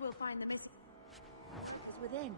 we'll find the missing is within.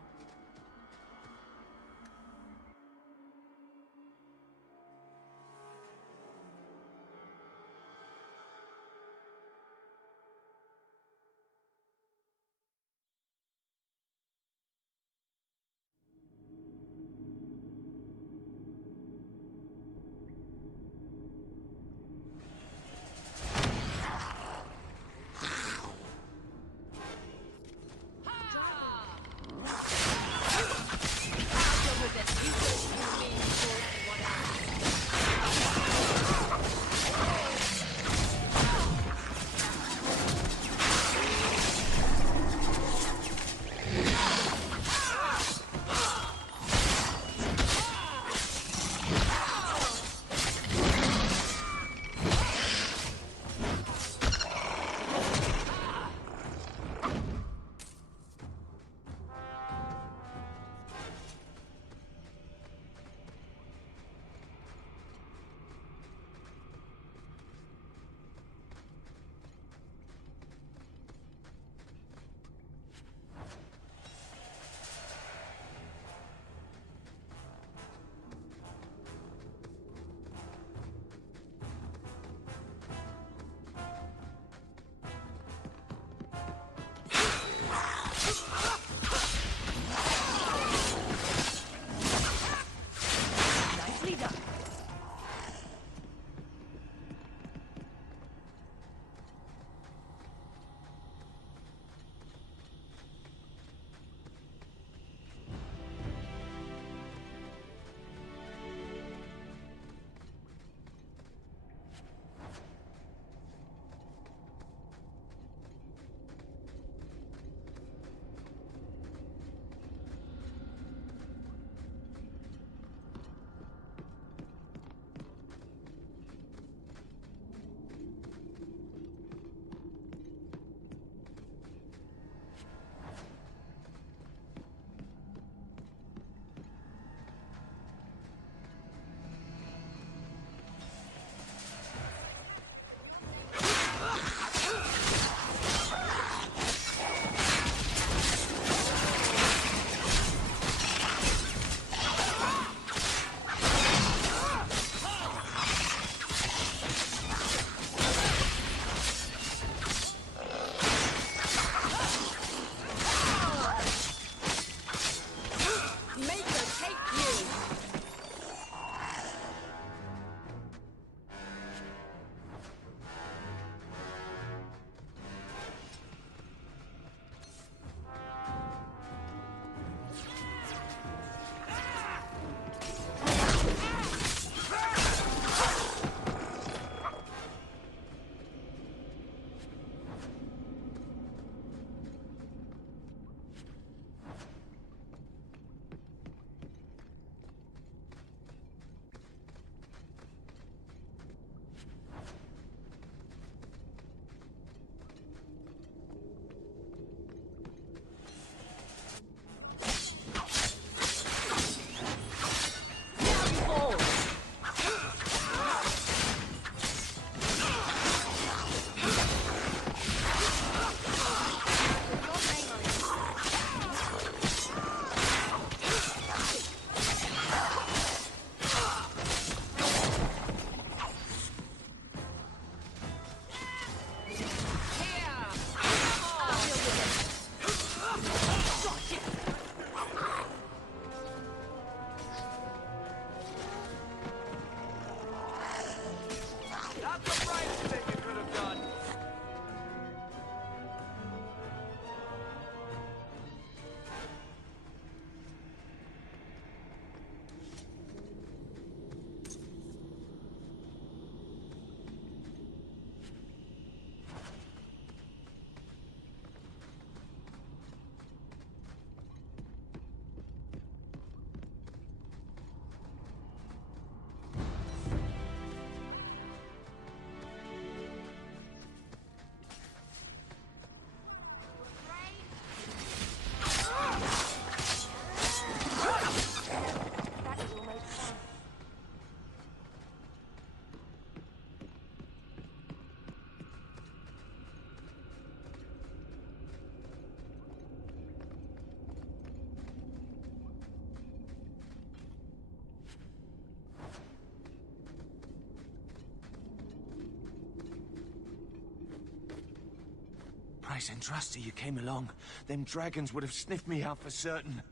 Praise and trusty you came along. Them dragons would have sniffed me out for certain.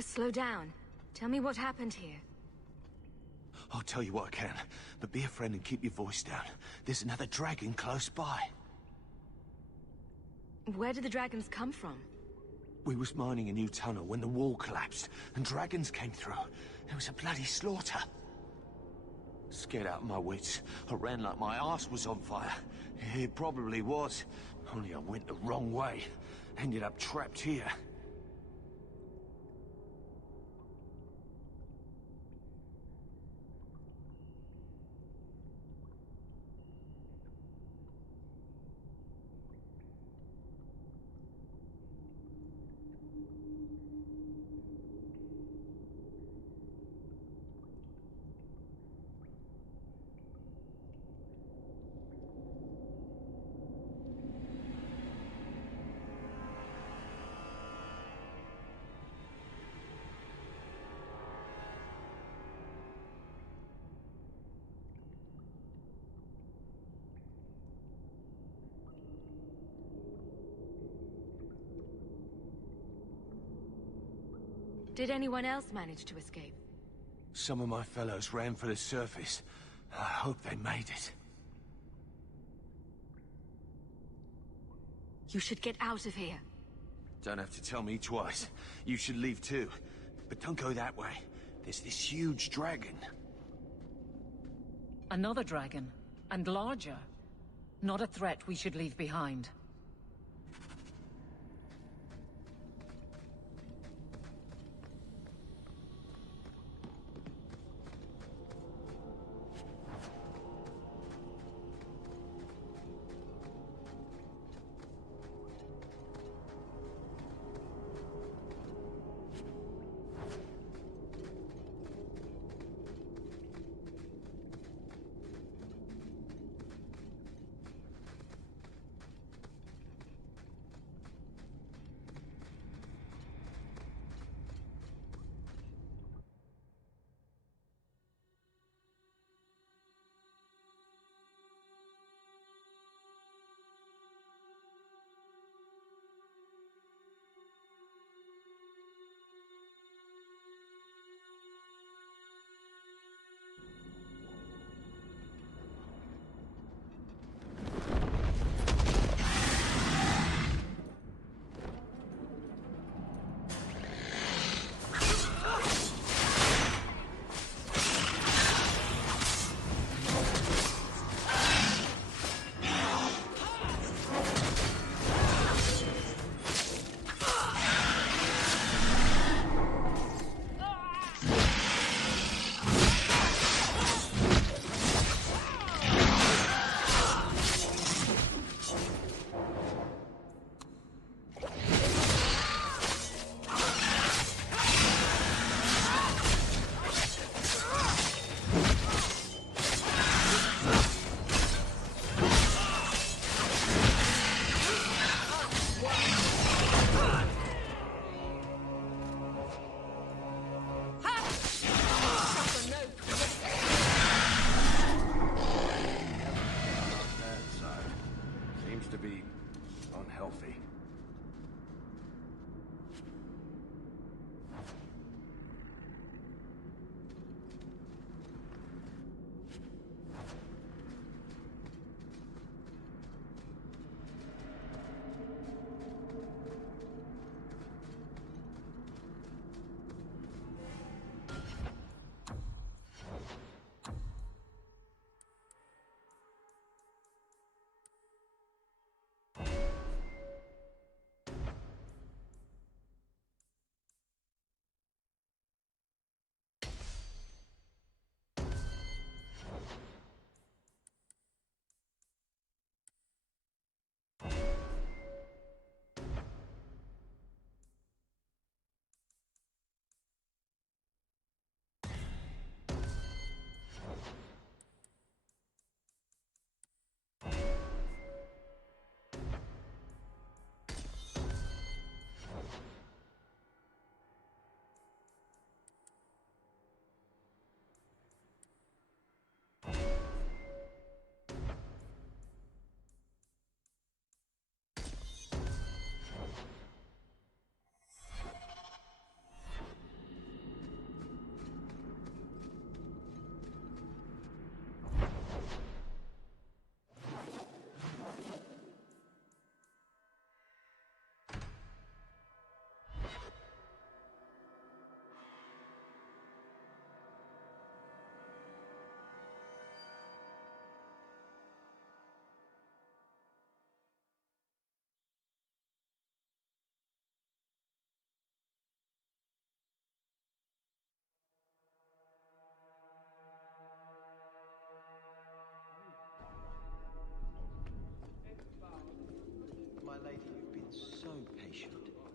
Slow down. Tell me what happened here. I'll tell you what I can, but be a friend and keep your voice down. There's another dragon close by. Where did the dragons come from? We was mining a new tunnel when the wall collapsed, and dragons came through. There was a bloody slaughter. Scared out of my wits, I ran like my arse was on fire. It probably was, only I went the wrong way. Ended up trapped here. Did anyone else manage to escape? Some of my fellows ran for the surface. I hope they made it. You should get out of here. Don't have to tell me twice. You should leave too. But don't go that way. There's this huge dragon. Another dragon, and larger. Not a threat we should leave behind.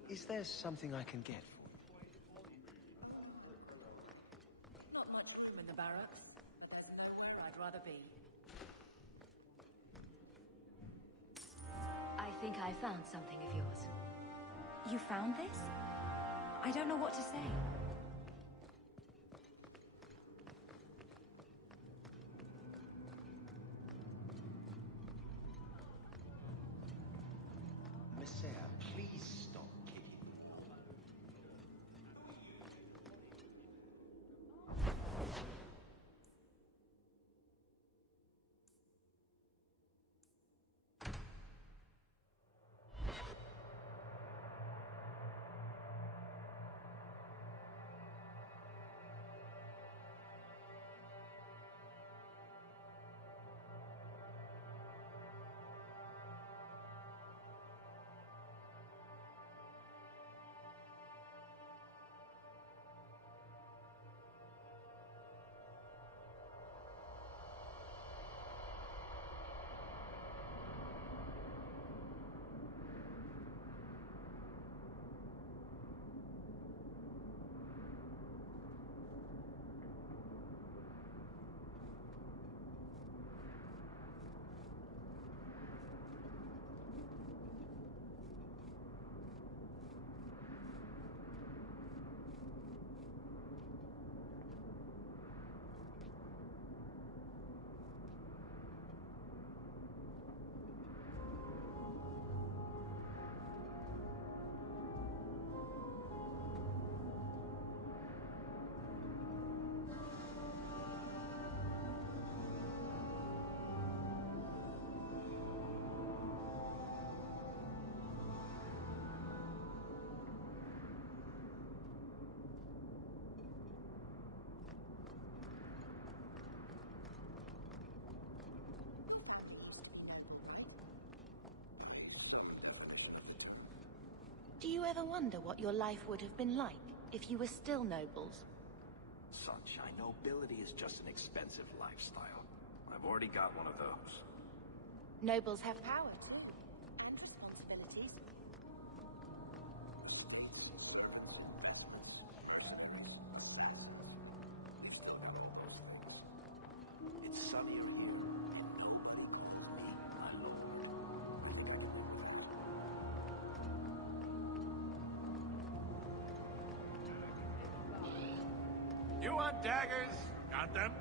Is there something I can get? Not much room in the barracks, but there's nowhere I'd rather be. I think I found something of yours. You found this? I don't know what to say. Messiah, please stop kicking. Do you ever wonder what your life would have been like if you were still nobles? Sunshine, nobility is just an expensive lifestyle. I've already got one of those. Nobles have power, too, and responsibilities. It's sunnier here. You want daggers? Got them?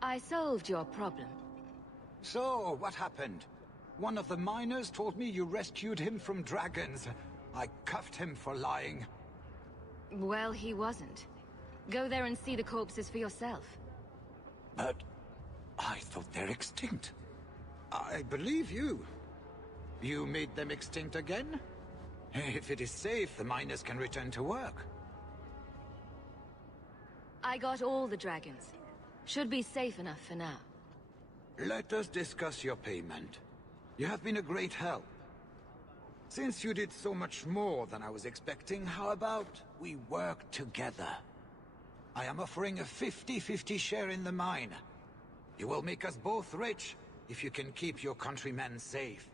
I solved your problem. So, what happened? One of the miners told me you rescued him from dragons. I cuffed him for lying. Well, he wasn't. Go there and see the corpses for yourself. But I thought they're extinct. I believe you. You made them extinct again? If it is safe, the miners can return to work. I got all the dragons. Should be safe enough for now. Let us discuss your payment. You have been a great help. Since you did so much more than I was expecting, how about we work together? I am offering a 50-50 share in the mine. You will make us both rich if you can keep your countrymen safe.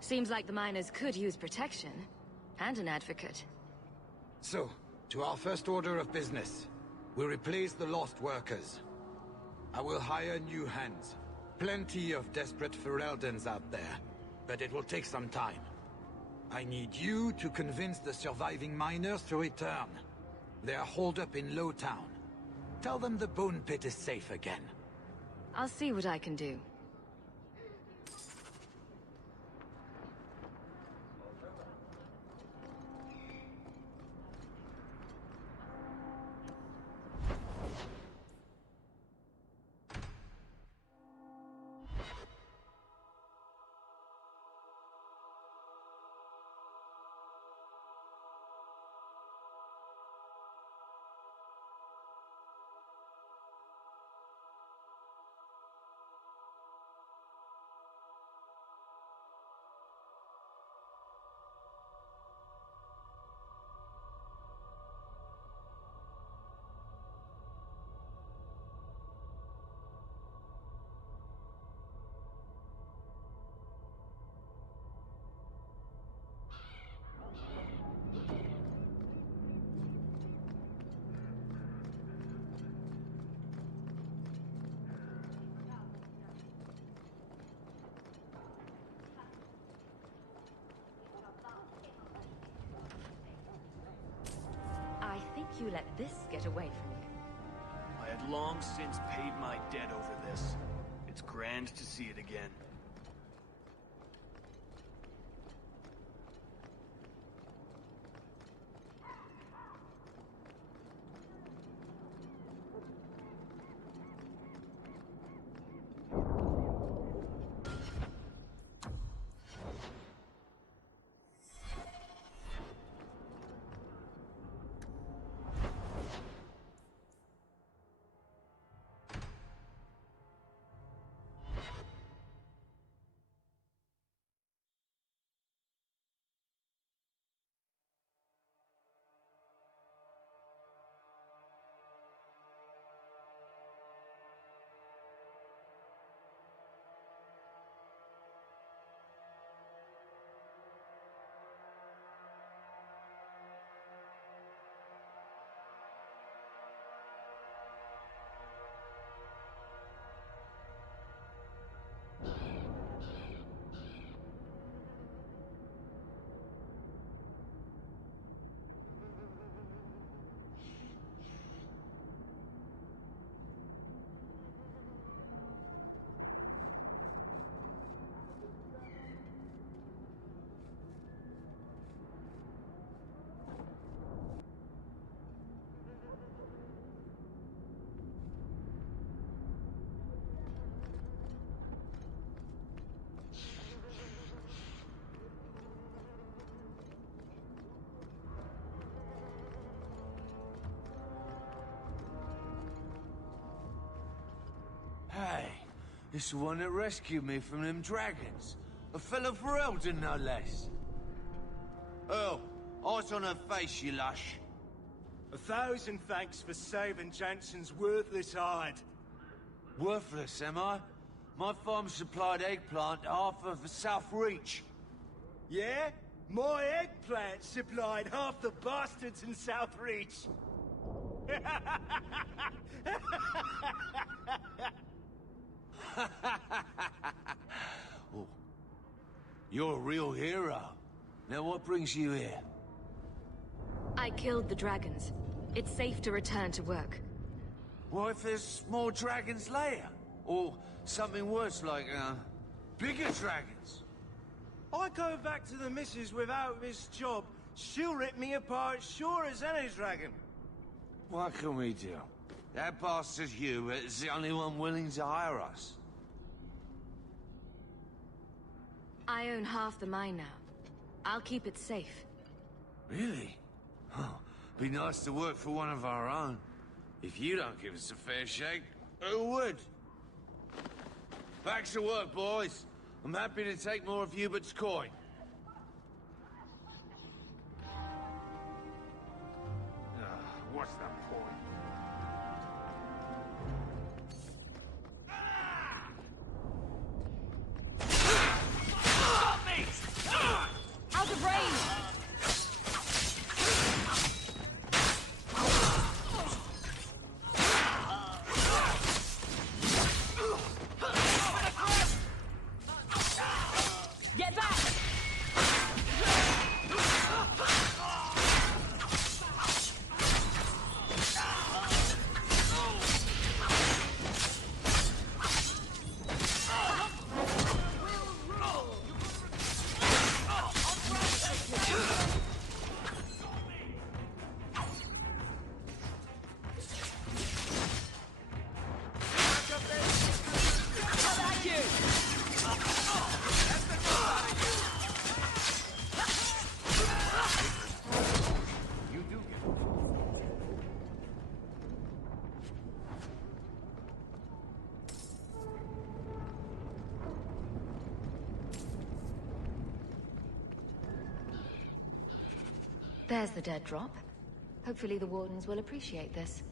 Seems like the miners could use protection. And an advocate. So, to our first order of business. We replace the lost workers. I will hire new hands. Plenty of desperate Fereldans out there. But it will take some time. I need you to convince the surviving miners to return. They are holed up in Lowtown. Tell them the Bone Pit is safe again. I'll see what I can do. you let this get away from you. I had long since paid my debt over this. It's grand to see it again. Hey, it's the one that rescued me from them dragons. A fellow for Eldon, no less. Earl, eyes on her face, you lush. 1,000 thanks for saving Jansen's worthless hide. Worthless, am I? My farm supplied eggplant to half of the South Reach. Yeah? My eggplant supplied half the bastards in South Reach. Oh, you're a real hero. Now what brings you here? I killed the dragons. It's safe to return to work. What if there's more dragons later? Or something worse like, bigger dragons? I go back to the missus without this job, she'll rip me apart sure as any dragon. What can we do? That bastard Hubert is the only one willing to hire us. I own half the mine now. I'll keep it safe. Really? Oh, be nice to work for one of our own. If you don't give us a fair shake, who would? Back to work, boys. I'm happy to take more of Hubert's coin. What's the point? Stop me! Out of range! Get back! There's the dead drop. Hopefully the Wardens will appreciate this.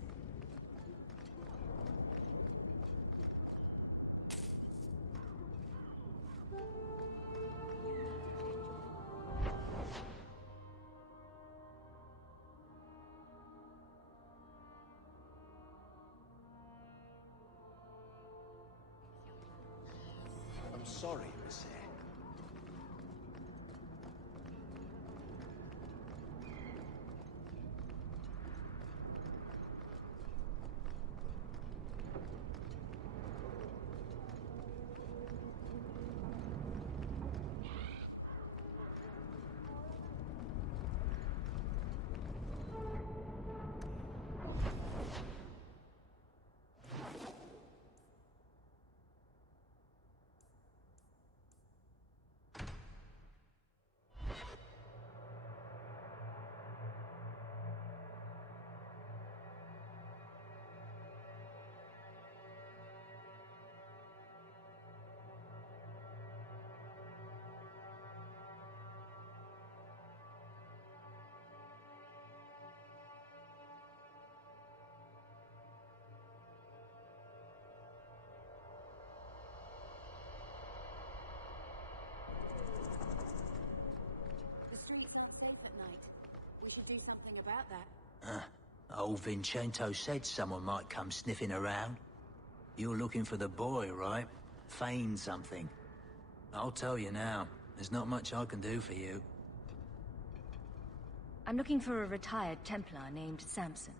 I'm sorry, Miss Eyre. something about that. Old Vincento said someone might come sniffing around. You're looking for the boy, right? Feign something. I'll tell you now, there's not much I can do for you. I'm looking for a retired Templar named Samson.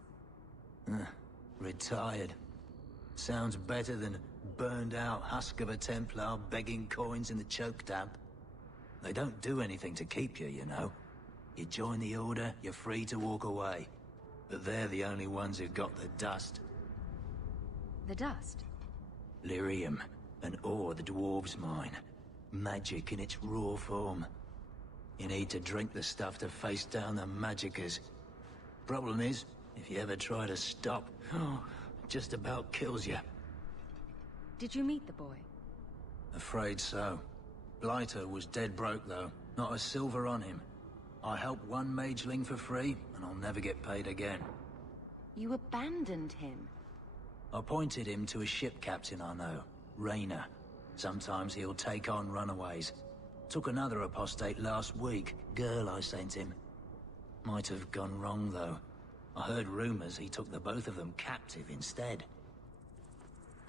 Retired. Sounds better than burned-out husk of a Templar begging coins in the choke damp. They don't do anything to keep you, you know. You join the Order, you're free to walk away. But they're the only ones who've got the dust. The dust? Lyrium, an ore the dwarves mine. Magic in its raw form. You need to drink the stuff to face down the magicers. Problem is, if you ever try to stop, it just about kills you. Did you meet the boy? Afraid so. Blighter was dead broke, though. Not a silver on him. I helped one mageling for free, and I'll never get paid again. You abandoned him. I pointed him to a ship captain I know, Rayner. Sometimes he'll take on runaways. Took another apostate last week, girl I sent him. Might have gone wrong, though. I heard rumors he took the both of them captive instead.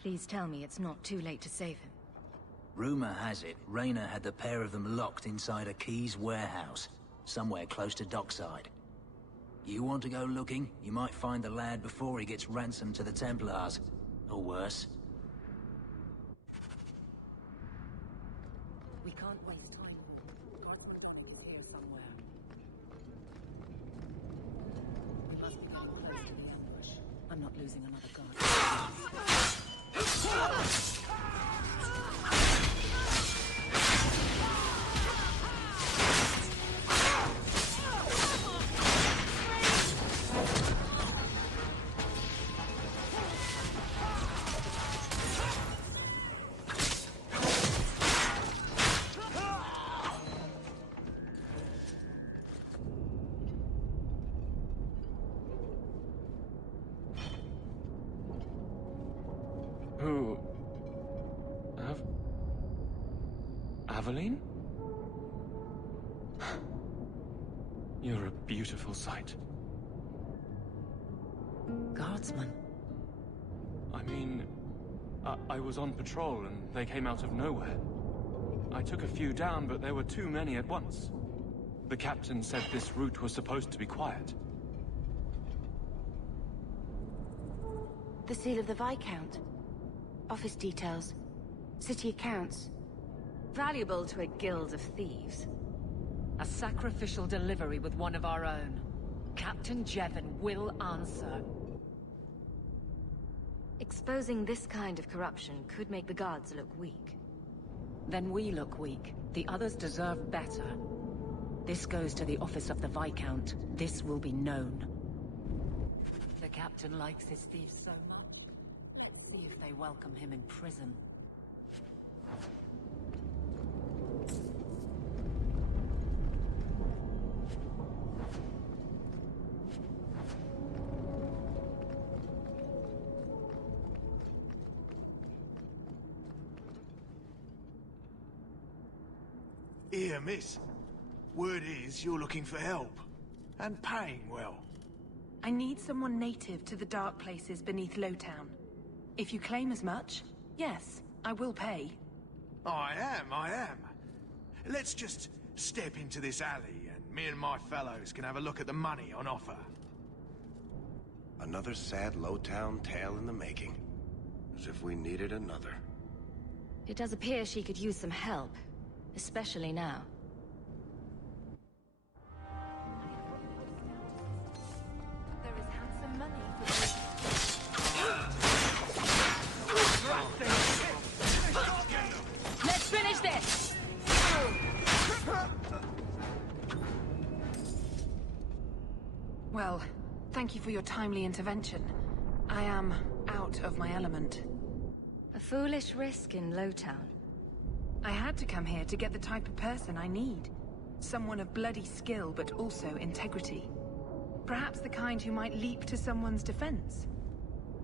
Please tell me it's not too late to save him. Rumor has it, Rayner had the pair of them locked inside a Keys warehouse, somewhere close to dockside. You want to go looking, you might find the lad before he gets ransomed to the Templars. Or worse. We can't waste time. Guardsman is here somewhere. We must be getting close to the ambush. I'm not losing another guard. Who? Aveline? You're a beautiful sight. Guardsman? I mean, I was on patrol and they came out of nowhere. I took a few down, but there were too many at once. The captain said this route was supposed to be quiet. The seal of the Viscount. Office details. City accounts. Valuable to a guild of thieves. A sacrificial delivery with one of our own. Captain Jevon will answer. Exposing this kind of corruption could make the guards look weak. Then we look weak. The others deserve better. This goes to the office of the Viscount. This will be known. The captain likes his thieves so much. Let's see if they welcome him in prison. Here, miss. Word is you're looking for help. And paying well. I need someone native to the dark places beneath Lowtown. If you claim as much, yes, I will pay. I am. Let's just step into this alley and me and my fellows can have a look at the money on offer. Another sad Lowtown tale in the making. As if we needed another. It does appear she could use some help, especially now. There is handsome money for Let's finish this! Well, thank you for your timely intervention. I am out of my element. A foolish risk in Lowtown. I had to come here to get the type of person I need. Someone of bloody skill, but also integrity. Perhaps the kind who might leap to someone's defense.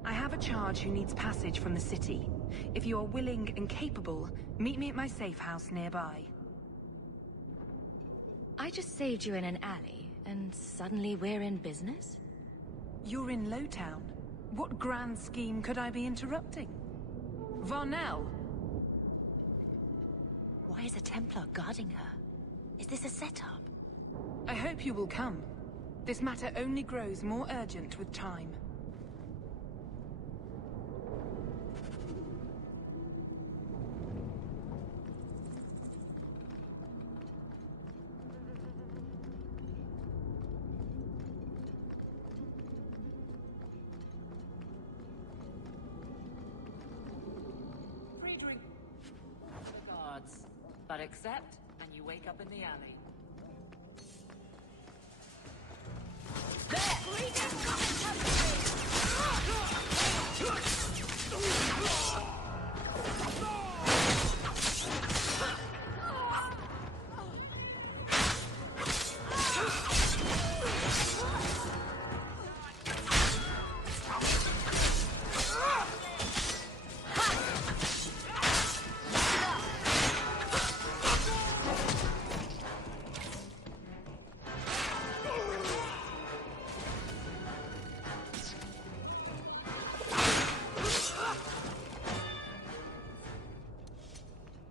I have a charge who needs passage from the city. If you are willing and capable, meet me at my safe house nearby. I just saved you in an alley, And suddenly we're in business? You're in Lowtown. What grand scheme could I be interrupting? Varnell! Why is a Templar guarding her? Is this a setup? I hope you will come. This matter only grows more urgent with time. Free drink. The guards. But accept, and you wake up in the alley.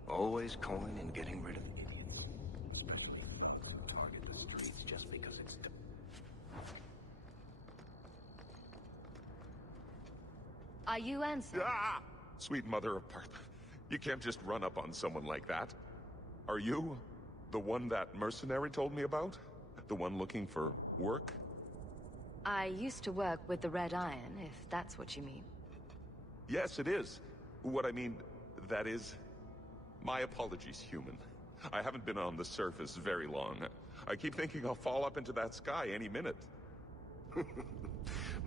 Always calling and getting rid of idiots. Especially who target the streets just because it's... Are you Ansel? Ah! Sweet mother of Parth. You can't just run up on someone like that. Are you the one that mercenary told me about? The one looking for work? I used to work with the Red Iron, if that's what you mean. Yes, it is. What I mean, that is... My apologies, human. I haven't been on the surface very long. I keep thinking I'll fall up into that sky any minute.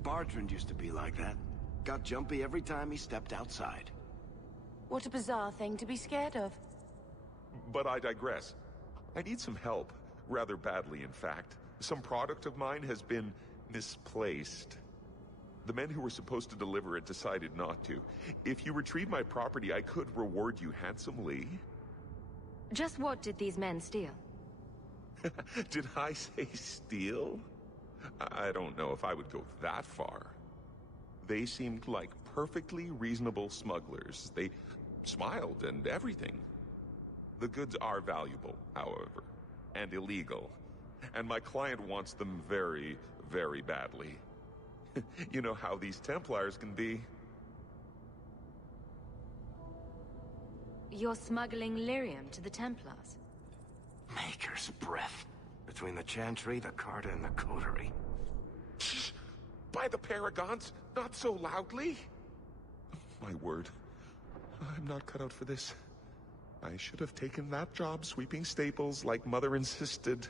Bartrand used to be like that. Got jumpy every time he stepped outside. What a bizarre thing to be scared of. But I digress. I need some help. Rather badly, in fact. Some product of mine has been misplaced. The men who were supposed to deliver it decided not to. If you retrieve my property, I could reward you handsomely. Just what did these men steal? Did I say steal? I don't know if I would go that far. They seemed like perfectly reasonable smugglers. They smiled and everything. The goods are valuable, however, and illegal. And my client wants them very, very badly. You know how these Templars can be. You're smuggling lyrium to the Templars? Maker's breath. Between the Chantry, the Carta, and the Coterie. By the Paragons, not so loudly. My word. I'm not cut out for this. I should have taken that job sweeping stables like Mother insisted.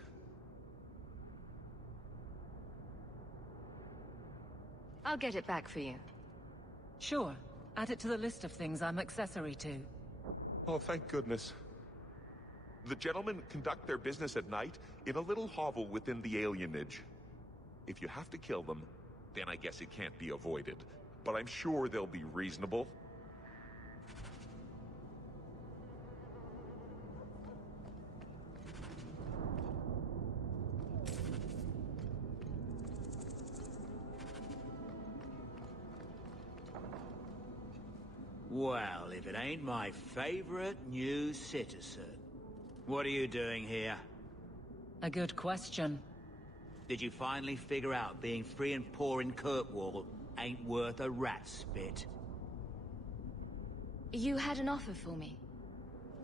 I'll get it back for you. Sure. Add it to the list of things I'm accessory to. Oh, thank goodness. The gentlemen conduct their business at night in a little hovel within the alienage. If you have to kill them, then I guess it can't be avoided. But I'm sure they'll be reasonable. Well, if it ain't my favorite new citizen. What are you doing here? A good question. Did you finally figure out being free and poor in Kirkwall ain't worth a rat's spit? You had an offer for me.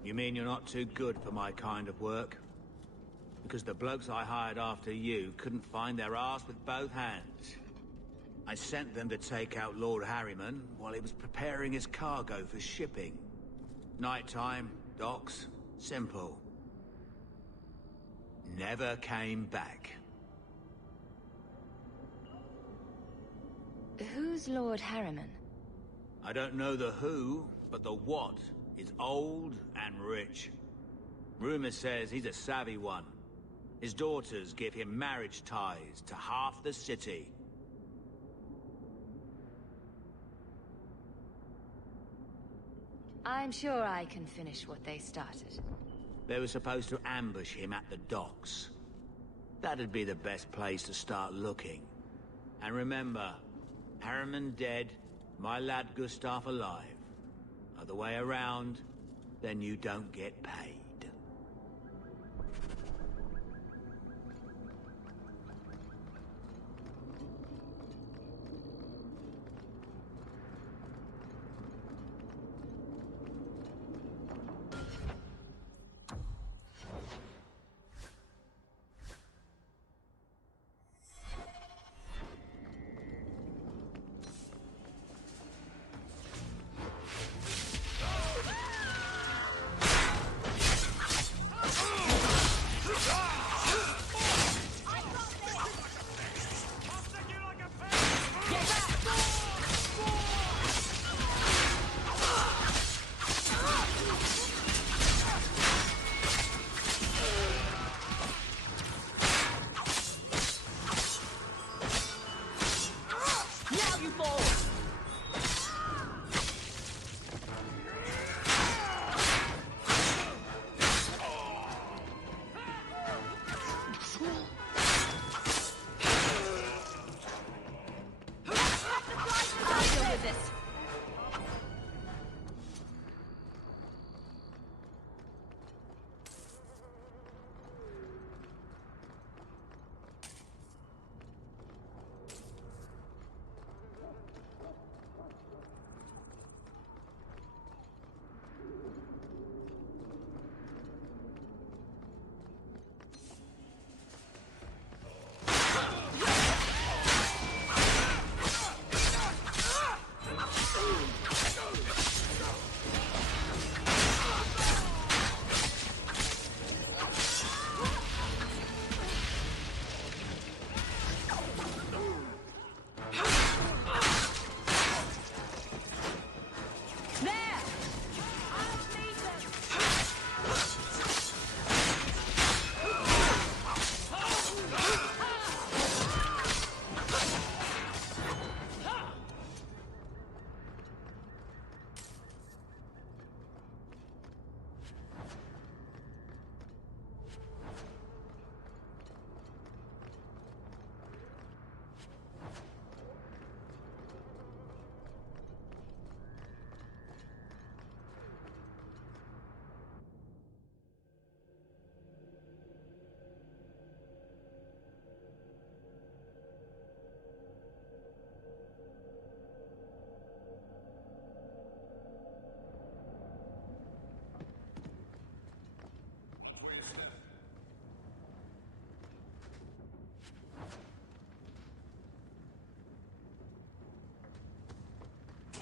You mean you're not too good for my kind of work? Because the blokes I hired after you couldn't find their arse with both hands. I sent them to take out Lord Harriman while he was preparing his cargo for shipping. Nighttime, docks, simple. Never came back. Who's Lord Harriman? I don't know the who, but the what is old and rich. Rumor says he's a savvy one. His daughters give him marriage ties to half the city. I'm sure I can finish what they started. They were supposed to ambush him at the docks. That'd be the best place to start looking. And remember, Harriman dead, my lad Gustav alive. Other way around, then you don't get paid.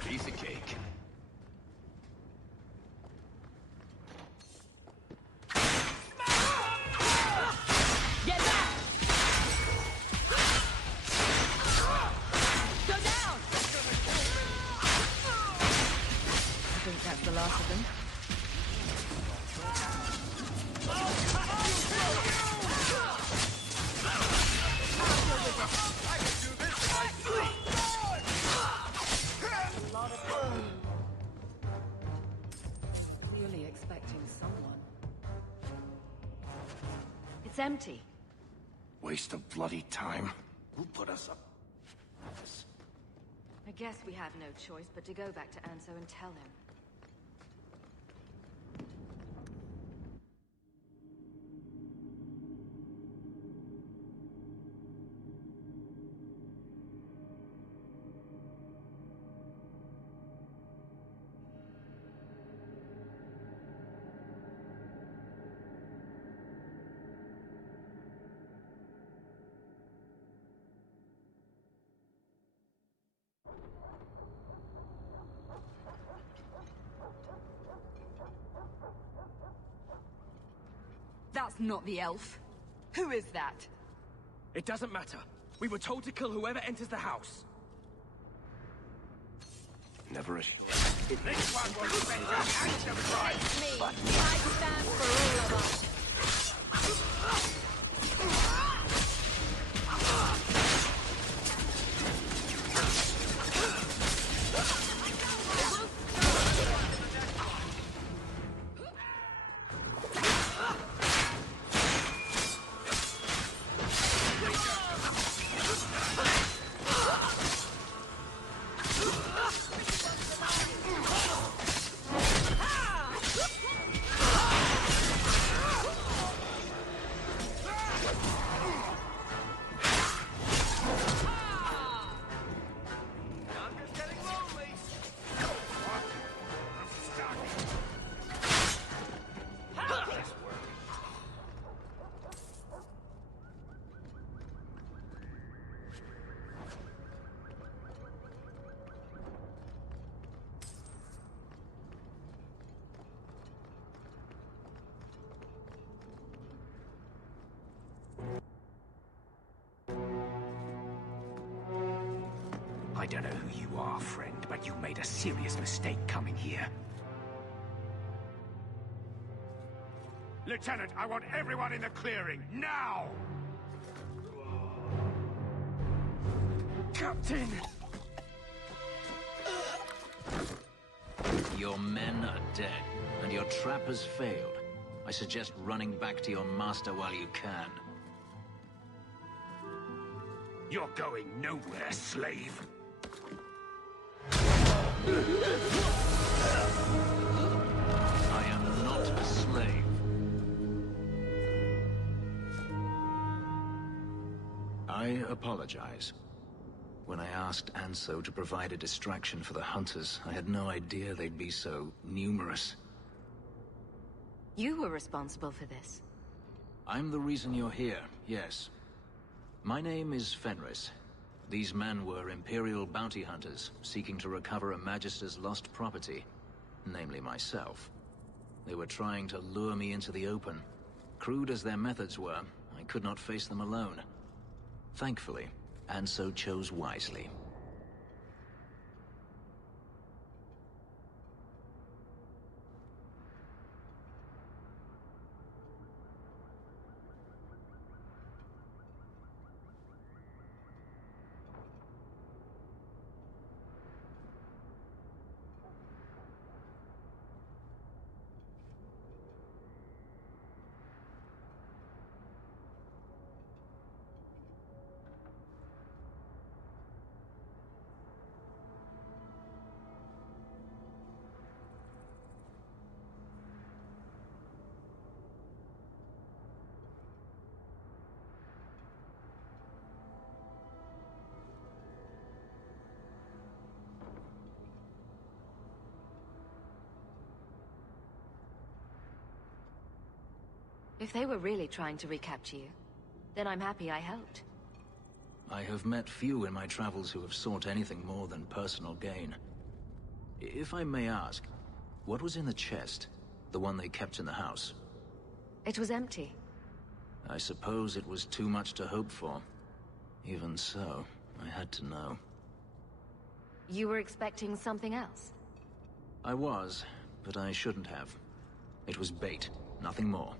Piece of cake. Get back! Go down! I think that's the last of them. Clearly expecting someone. It's empty. Waste of bloody time. Who put us up? I guess we have no choice but to go back to Anso and tell him. That's not the elf. Who is that? It doesn't matter. We were told to kill whoever enters the house. Never a... This one will spend your handsome price. Me. I stand for all of us. our friend, but you made a serious mistake coming here. Lieutenant, I want everyone in the clearing, now! Captain! Your men are dead, and your trap has failed. I suggest running back to your master while you can. You're going nowhere, slave. I am not a slave. I apologize. When I asked Anso to provide a distraction for the hunters, I had no idea they'd be so numerous. You were responsible for this. I'm the reason you're here, yes. My name is Fenris. These men were Imperial bounty hunters, seeking to recover a Magister's lost property, namely myself. They were trying to lure me into the open. Crude as their methods were, I could not face them alone. Thankfully, Anso chose wisely. If they were really trying to recapture you, then I'm happy I helped. I have met few in my travels who have sought anything more than personal gain. If I may ask, what was in the chest? The one they kept in the house? It was empty. I suppose it was too much to hope for. Even so, I had to know. You were expecting something else? I was, but I shouldn't have. It was bait, nothing more.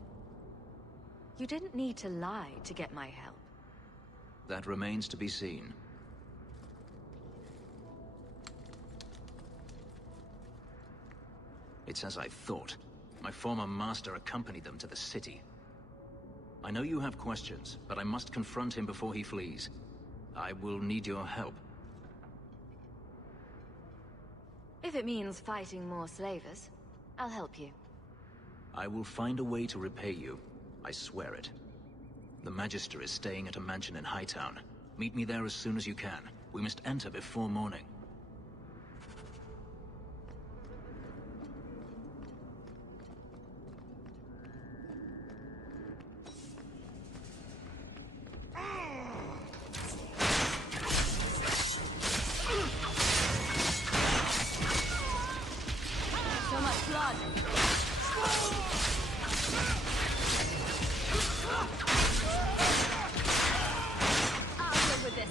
You didn't need to lie to get my help. That remains to be seen. It's as I thought. My former master accompanied them to the city. I know you have questions, but I must confront him before he flees. I will need your help. If it means fighting more slavers, I'll help you. I will find a way to repay you. I swear it. The Magister is staying at a mansion in Hightown. Meet me there as soon as you can. We must enter before morning. So much blood! I'll deal with this.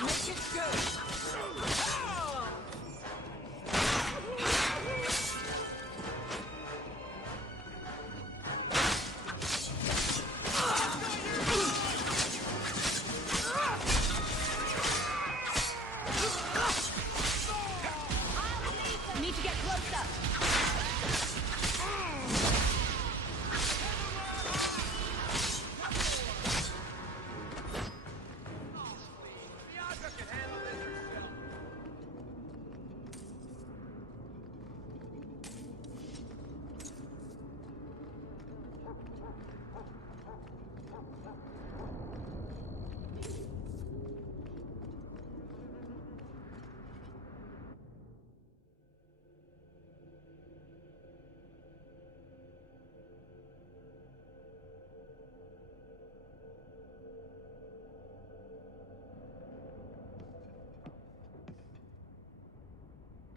Make it good! Need to get closer.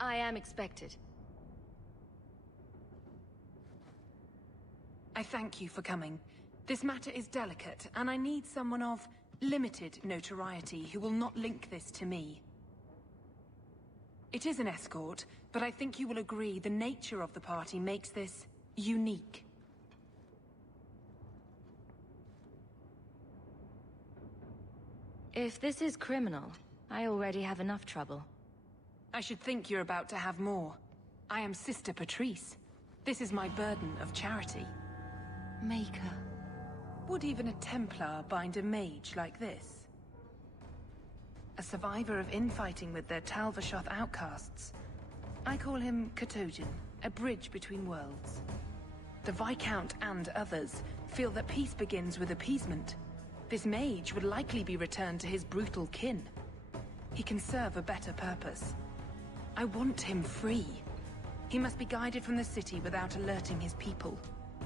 I am expected. I thank you for coming. This matter is delicate, and I need someone of limited notoriety who will not link this to me. It is an escort, but I think you will agree the nature of the party makes this unique. If this is criminal, I already have enough trouble. I should think you're about to have more. I am Sister Patrice. This is my burden of charity. Maker. Would even a Templar bind a mage like this? A survivor of infighting with their Talvashoth outcasts. I call him Katojan, a bridge between worlds. The Viscount and others feel that peace begins with appeasement. This mage would likely be returned to his brutal kin. He can serve a better purpose. I want him free. He must be guided from the city without alerting his people,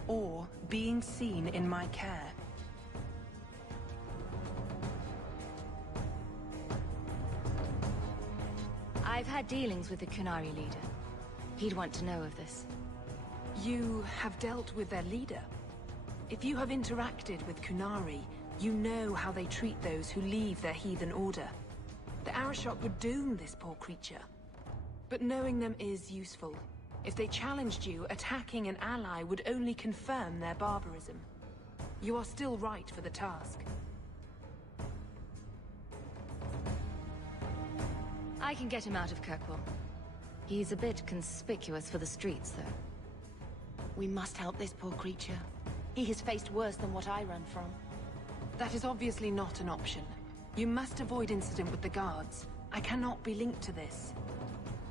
or being seen in my care. I've had dealings with the Kunari leader. He'd want to know of this. You have dealt with their leader? If you have interacted with Kunari, you know how they treat those who leave their heathen order. The Arashok would doom this poor creature. But knowing them is useful. If they challenged you, attacking an ally would only confirm their barbarism. You are still right for the task. I can get him out of Kirkwall. He's a bit conspicuous for the streets, though. We must help this poor creature. He has faced worse than what I run from. That is obviously not an option. You must avoid incident with the guards. I cannot be linked to this.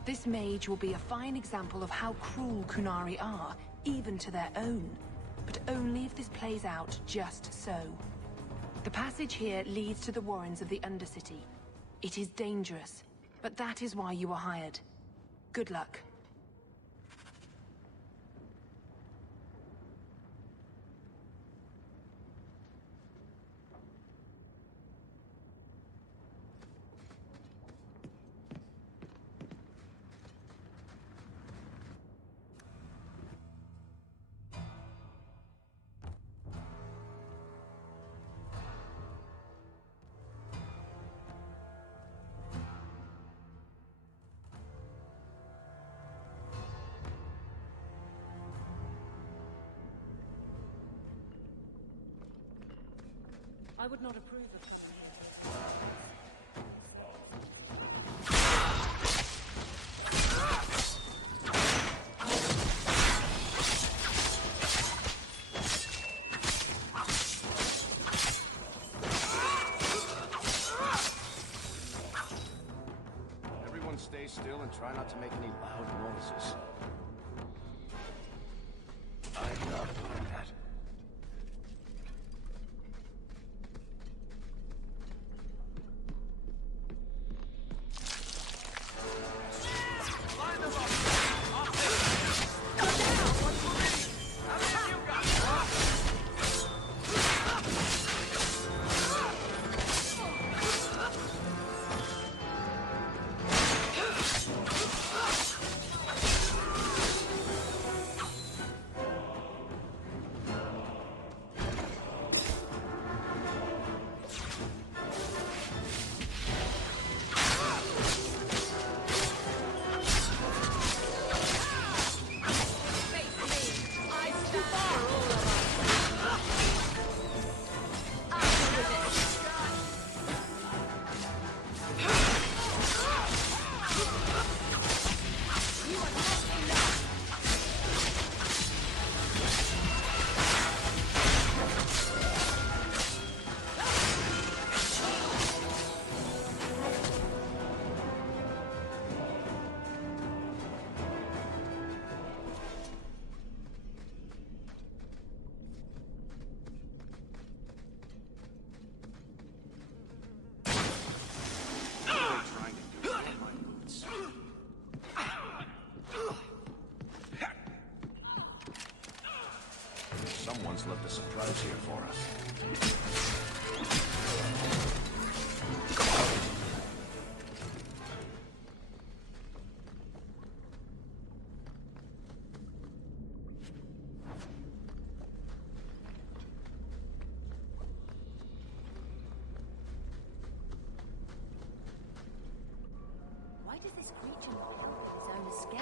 This mage will be a fine example of how cruel Kunari are, even to their own. But only if this plays out just so. The passage here leads to the warrens of the Undercity. It is dangerous, but that is why you are hired. Good luck. I would not approve of Everyone stay still and try not to make any loud noises. I love doing that. this creature for his own escape.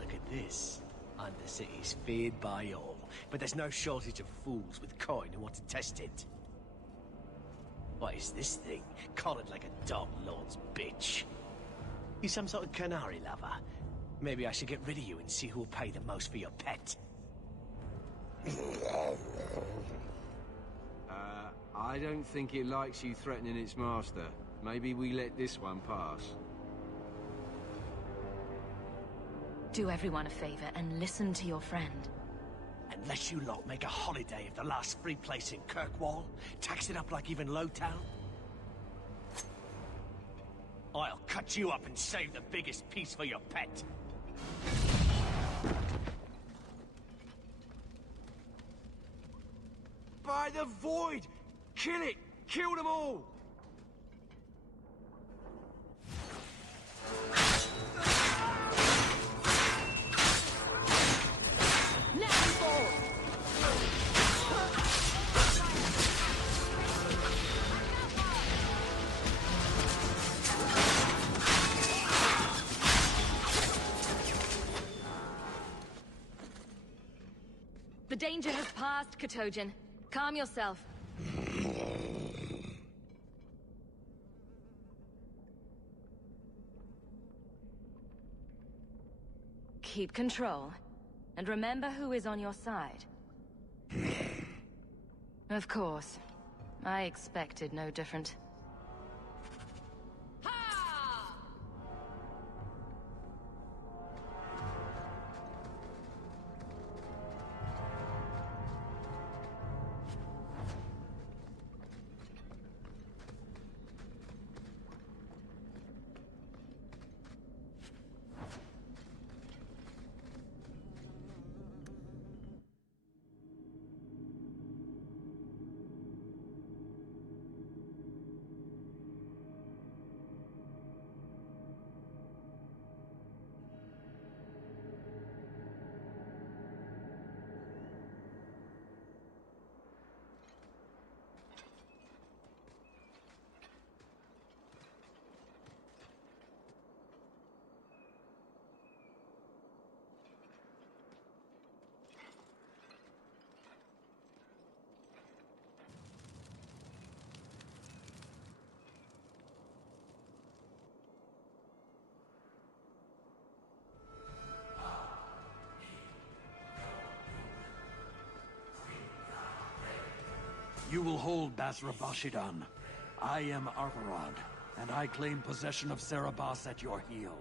Look at this. Undercity's feared by all, but there's no shortage of fools with coin who want to test it. What is this thing? Collared like a dog lord's bitch. You some sort of canary lover? Maybe I should get rid of you and see who'll pay the most for your pet. I don't think it likes you threatening its master. Maybe we let this one pass. Do everyone a favor and listen to your friend. Unless you lot make a holiday of the last free place in Kirkwall, tax it up like even Lowtown, I'll cut you up and save the biggest piece for your pet. By the void! Kill it! Kill them all! The danger has passed, Katojan. Calm yourself. Keep control. And remember who is on your side. Of course. I expected no different. You will hold Basra Bashidan. I am Arvarad, and I claim possession of Serabas at your heel.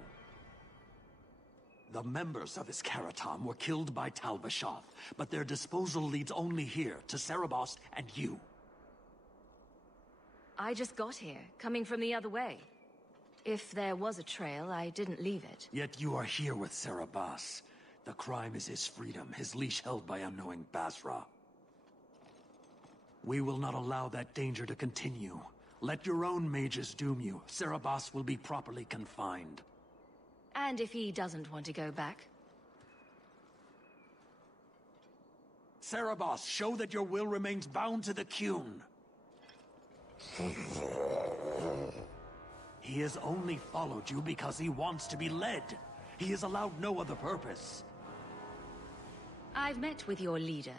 The members of Iskaratam were killed by Tal Bashath, but their disposal leads only here, to Serabas and you. I just got here, coming from the other way. If there was a trail, I didn't leave it. Yet you are here with Serabas. The crime is his freedom, his leash held by unknowing Basra. We will not allow that danger to continue. Let your own mages doom you. Serabas will be properly confined. And if he doesn't want to go back? Serabas, show that your will remains bound to the Qun. He has only followed you because he wants to be led. He has allowed no other purpose. I've met with your leader.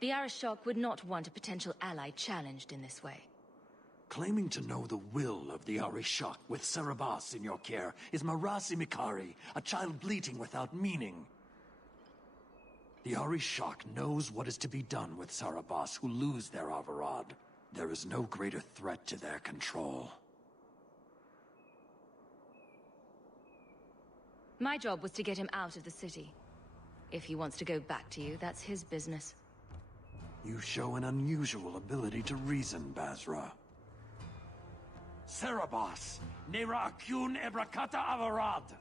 The Arishok would not want a potential ally challenged in this way. Claiming to know the will of the Arishok with Serabas in your care is Marasi Mikari, a child bleating without meaning. The Arishok knows what is to be done with Serabas who lose their Avarad. There is no greater threat to their control. My job was to get him out of the city. If he wants to go back to you, that's his business. You show an unusual ability to reason, Basra. Serabas, Nera Kyun Ebrakata Avarad.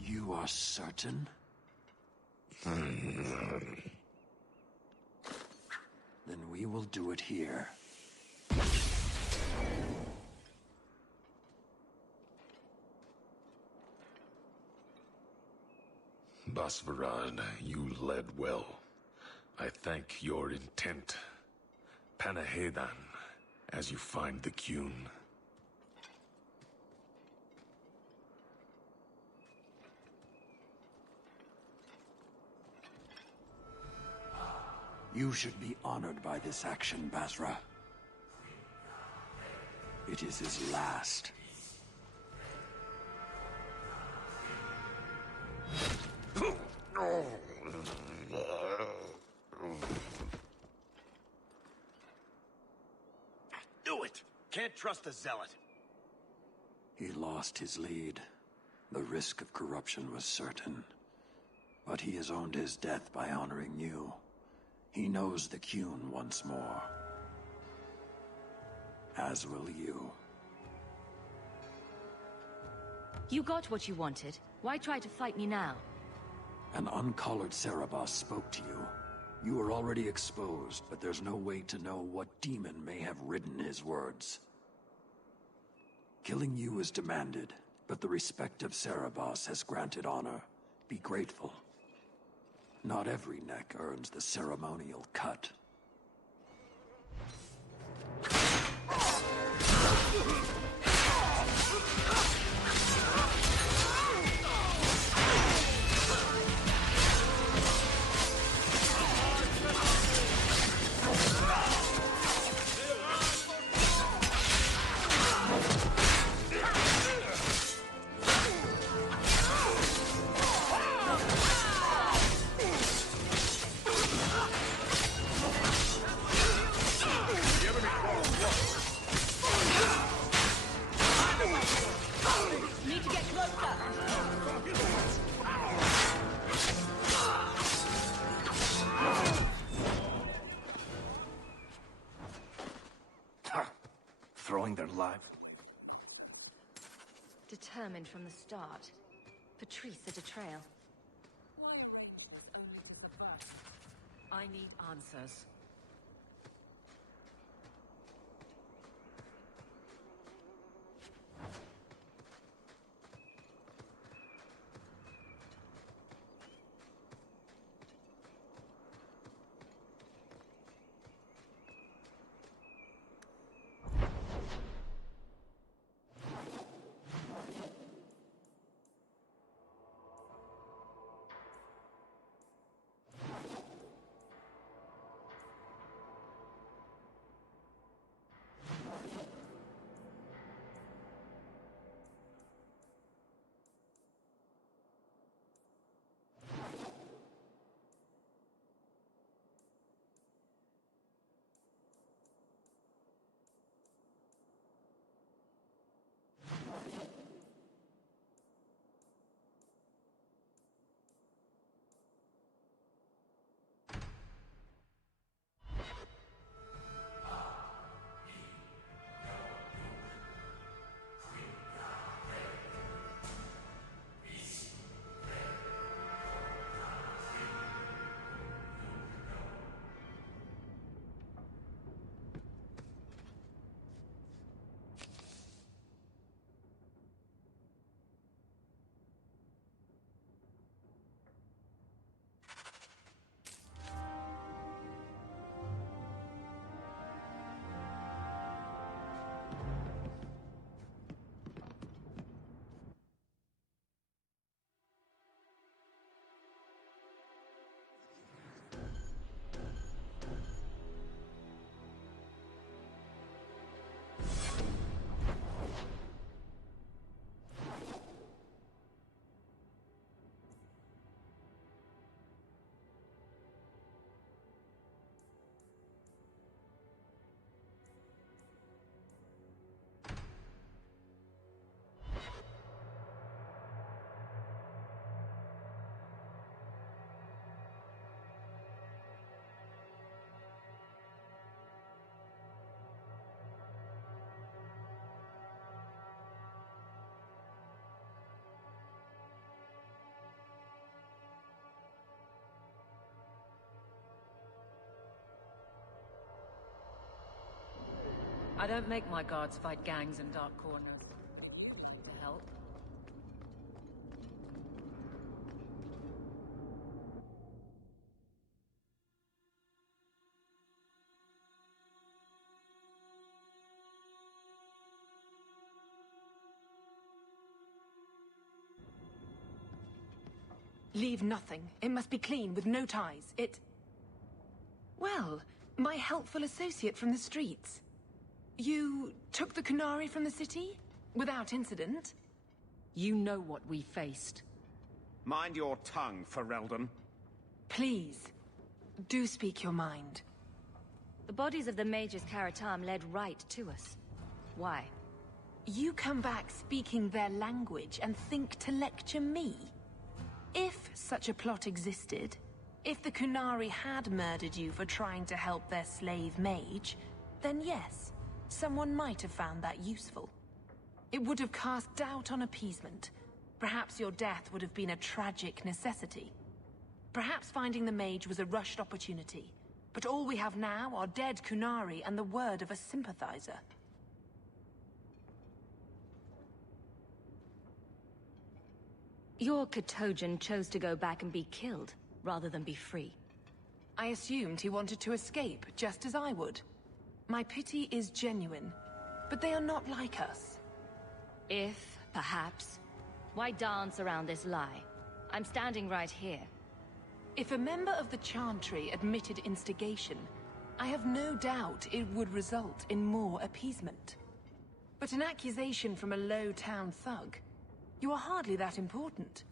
You are certain? Then we will do it here. Basvarad, you led well. I thank your intent. Panahedan, as you find the Qun. You should be honored by this action, Basra. It is his last. Do it! Can't trust the zealot. He lost his lead. The risk of corruption was certain. But he has owned his death by honoring you. He knows the Qun once more. As will you. You got what you wanted. Why try to fight me now? An uncollared Cerebos spoke to you. You were already exposed, but there's no way to know what demon may have written his words. Killing you is demanded, but the respect of Cerebos has granted honor. Be grateful. Not every neck earns the ceremonial cut. Need to get closer. Throwing their life. Determined from the start. Patrice a betrayal. Why arrange this only to subvert? I need answers. I don't make my guards fight gangs in dark corners. But you just need to help. Leave nothing. It must be clean, with no ties. Well, my helpful associate from the streets. You took the Kunari from the city? Without incident? You know what we faced. Mind your tongue, Ferelden. Please, do speak your mind. The bodies of the mages Karatam led right to us. Why? You come back speaking their language and think to lecture me? If such a plot existed, if the Kunari had murdered you for trying to help their slave mage, then yes, someone might have found that useful. It would have cast doubt on appeasement. Perhaps your death would have been a tragic necessity. Perhaps finding the mage was a rushed opportunity. But all we have now are dead Kunari and the word of a sympathizer. Your Katojan chose to go back and be killed, rather than be free. I assumed he wanted to escape, just as I would. My pity is genuine, but they are not like us. If, perhaps, why dance around this lie? I'm standing right here. If a member of the Chantry admitted instigation, I have no doubt it would result in more appeasement. But an accusation from a low-town thug? You are hardly that important.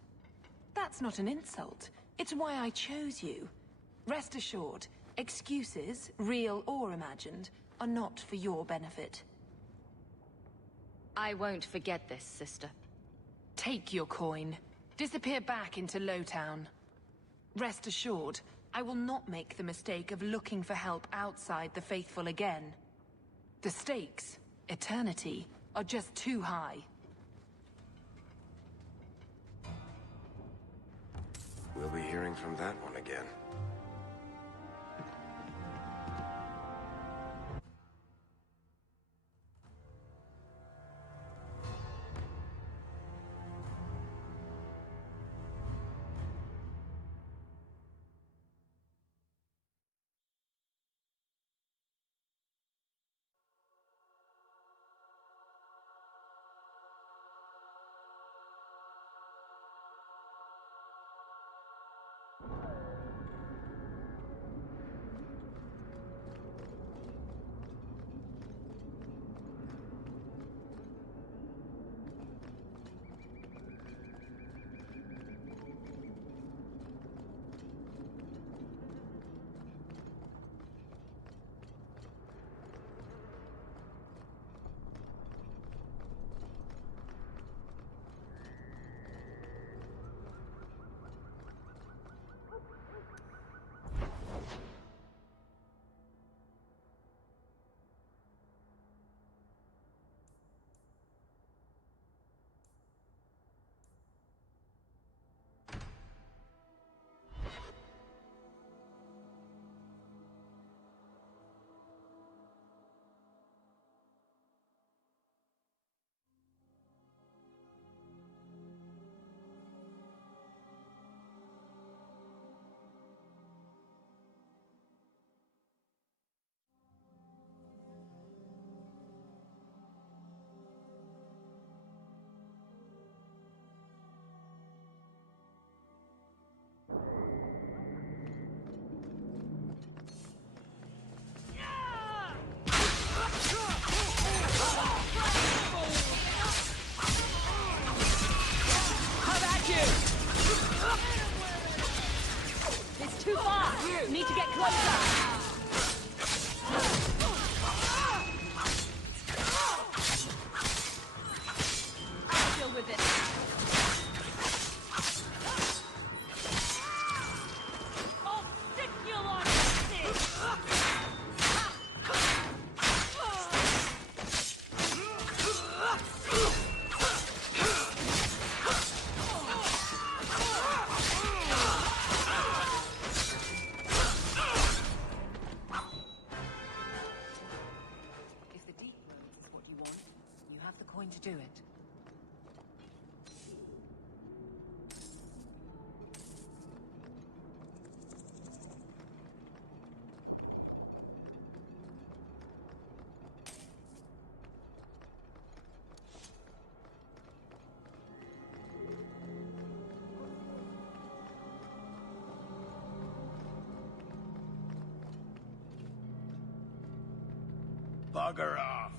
That's not an insult. It's why I chose you. Rest assured, excuses, real or imagined, are not for your benefit. I won't forget this, sister. Take your coin. Disappear back into Lowtown. Rest assured, I will not make the mistake of looking for help outside the Faithful again. The stakes, eternity, are just too high. We'll be hearing from that one again. Too far! Need to get closer! I'll deal with it. I'll stick you on this! To do it. Bugger off.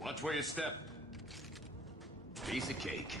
Watch where you step. Piece of cake.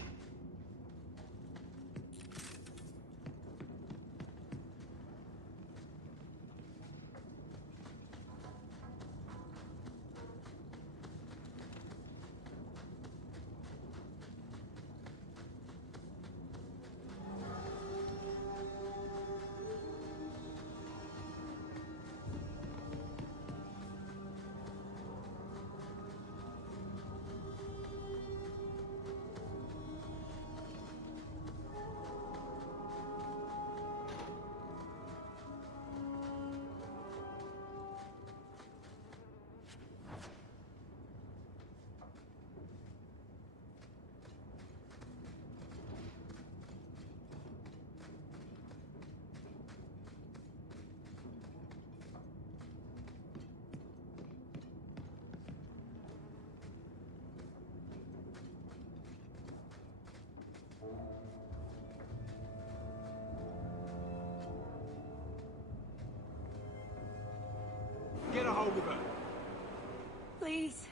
Get a hold of her. Please,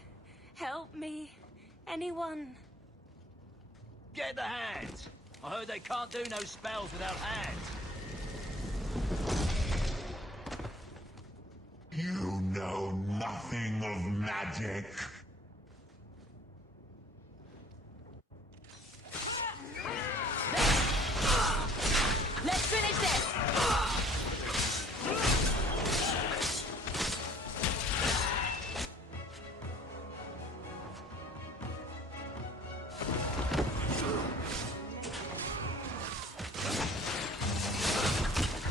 help me. Anyone. Get the hands! I heard they can't do no spells without hands. You know nothing of magic. Let's finish this!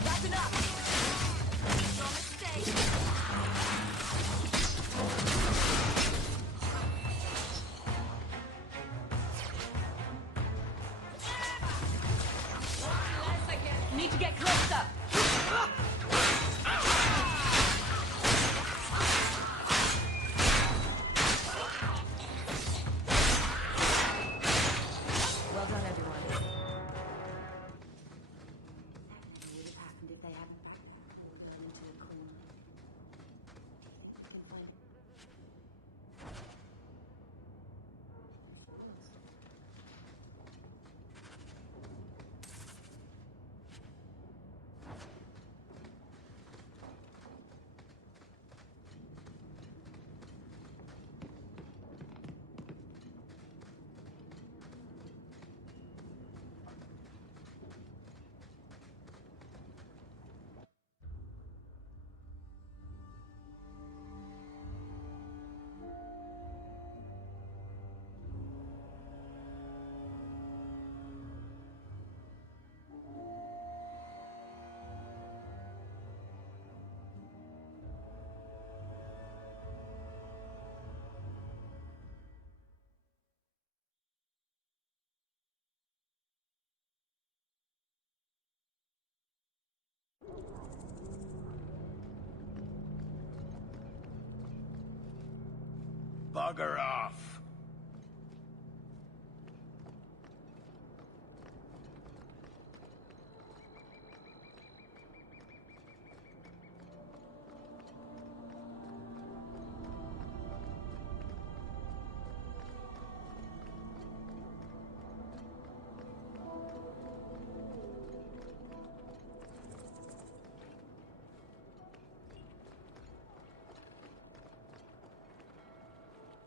That's enough! No mistake! Bugger off.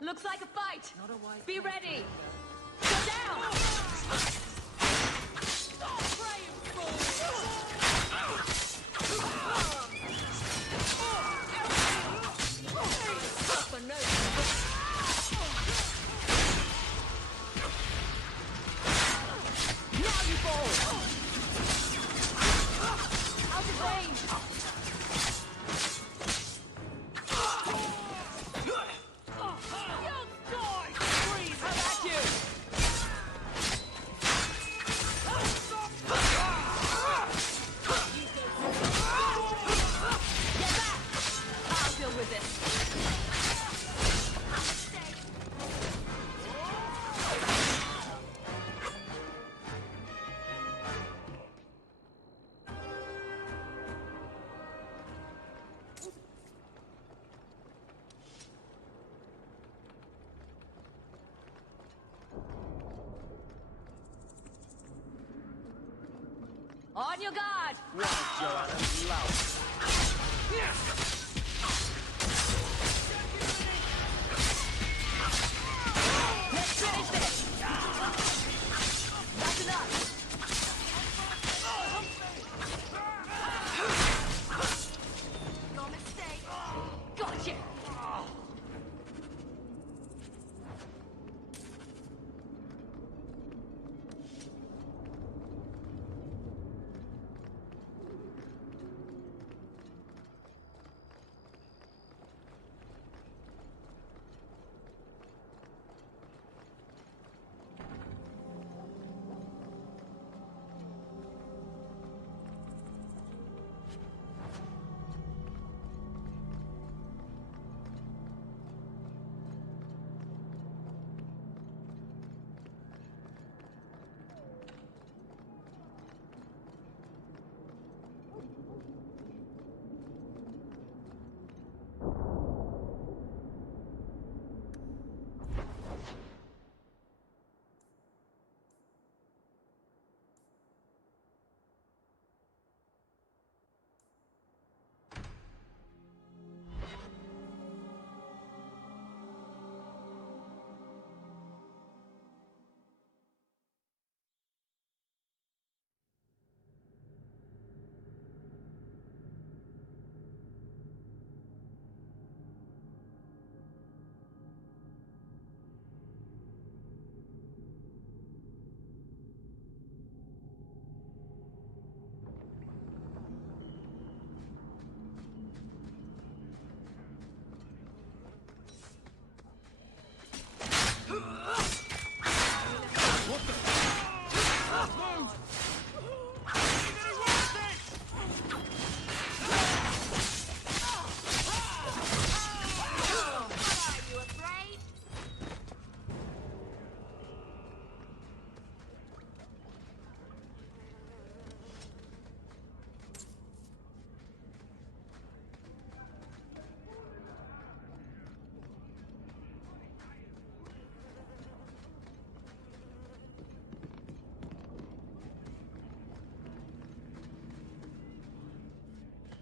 Looks like a fight! Be ready! Go down! Stop praying, for no. Now you fall! Out of range! On your guard! Let's finish this! That's enough! No mistake! Gotcha!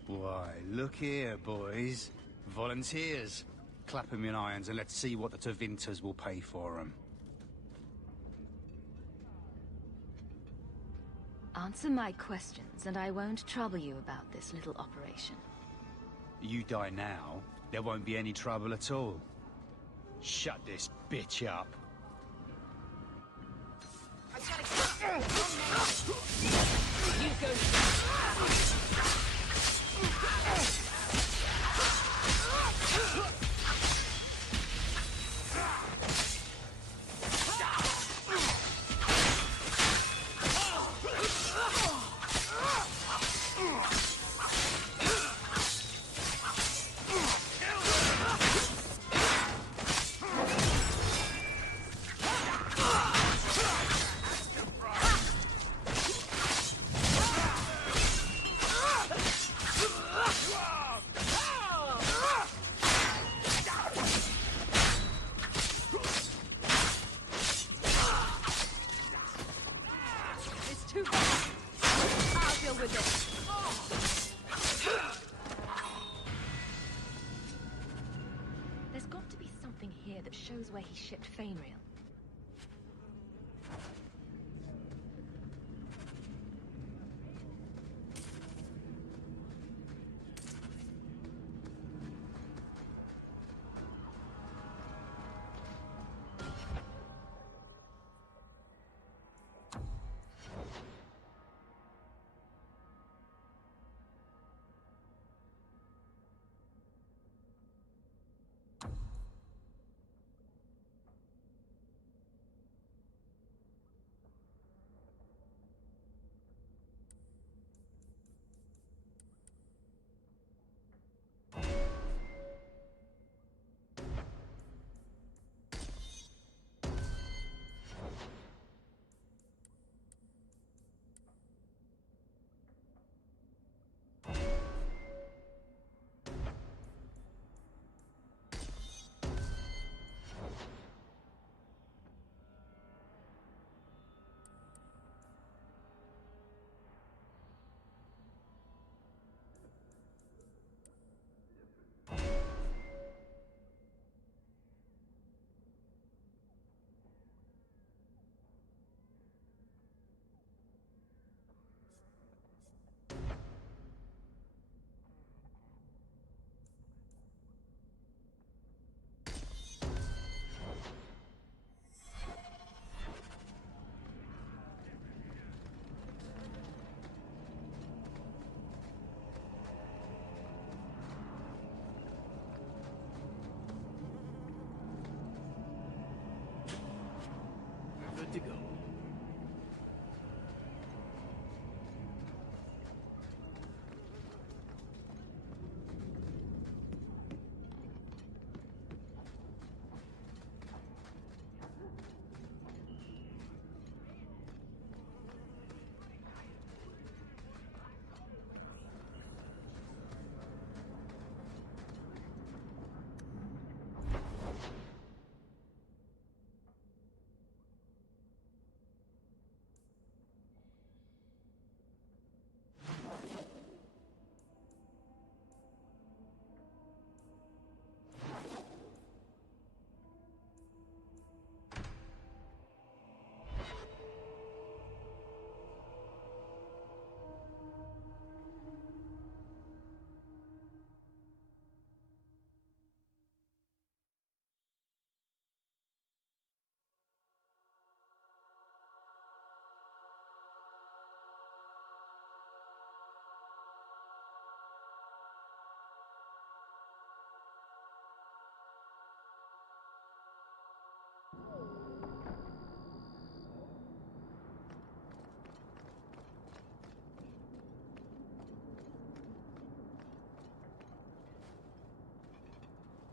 Why, look here, boys. Volunteers. Clap 'em in irons and let's see what the Tevinters will pay for 'em. Answer my questions, and I won't trouble you about this little operation. You die now, there won't be any trouble at all. Shut this bitch up. You go. something here that shows where he shipped Fainreal. Good to go.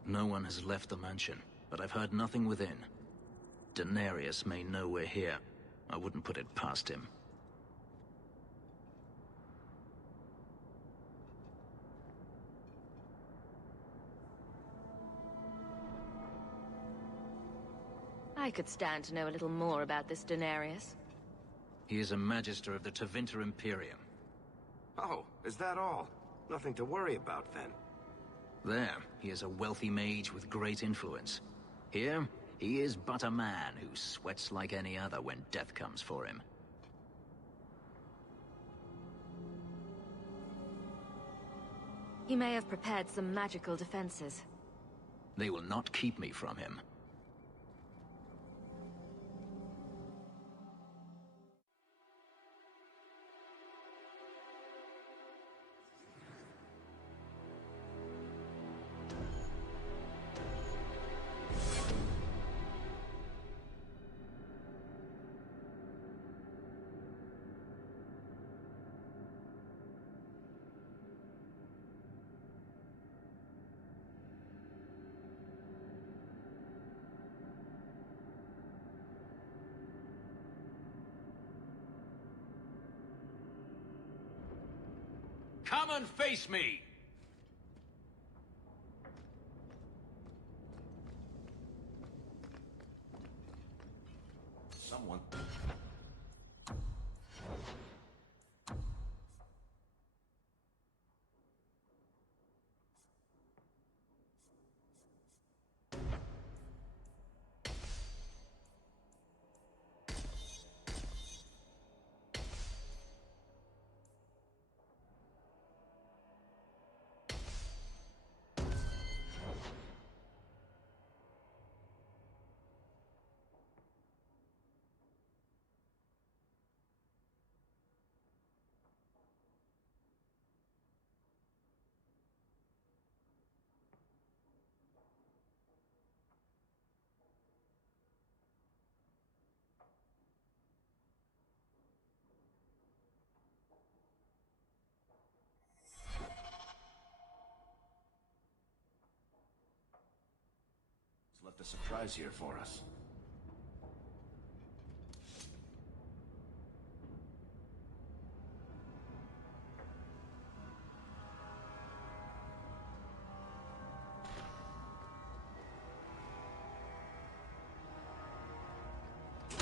No one has left the mansion, but I've heard nothing within. Denarius may know we're here. I wouldn't put it past him. I could stand to know a little more about this Denarius. He is a Magister of the Tevinter Imperium. Oh, is that all? Nothing to worry about, then. There, he is a wealthy mage with great influence. Here, he is but a man who sweats like any other when death comes for him. He may have prepared some magical defenses. They will not keep me from him. Come and face me! Someone... left a surprise here for us.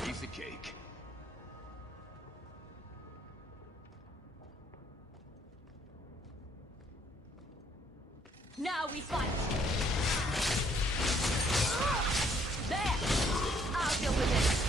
Piece of cake. Now we fight! There! I'll deal with it!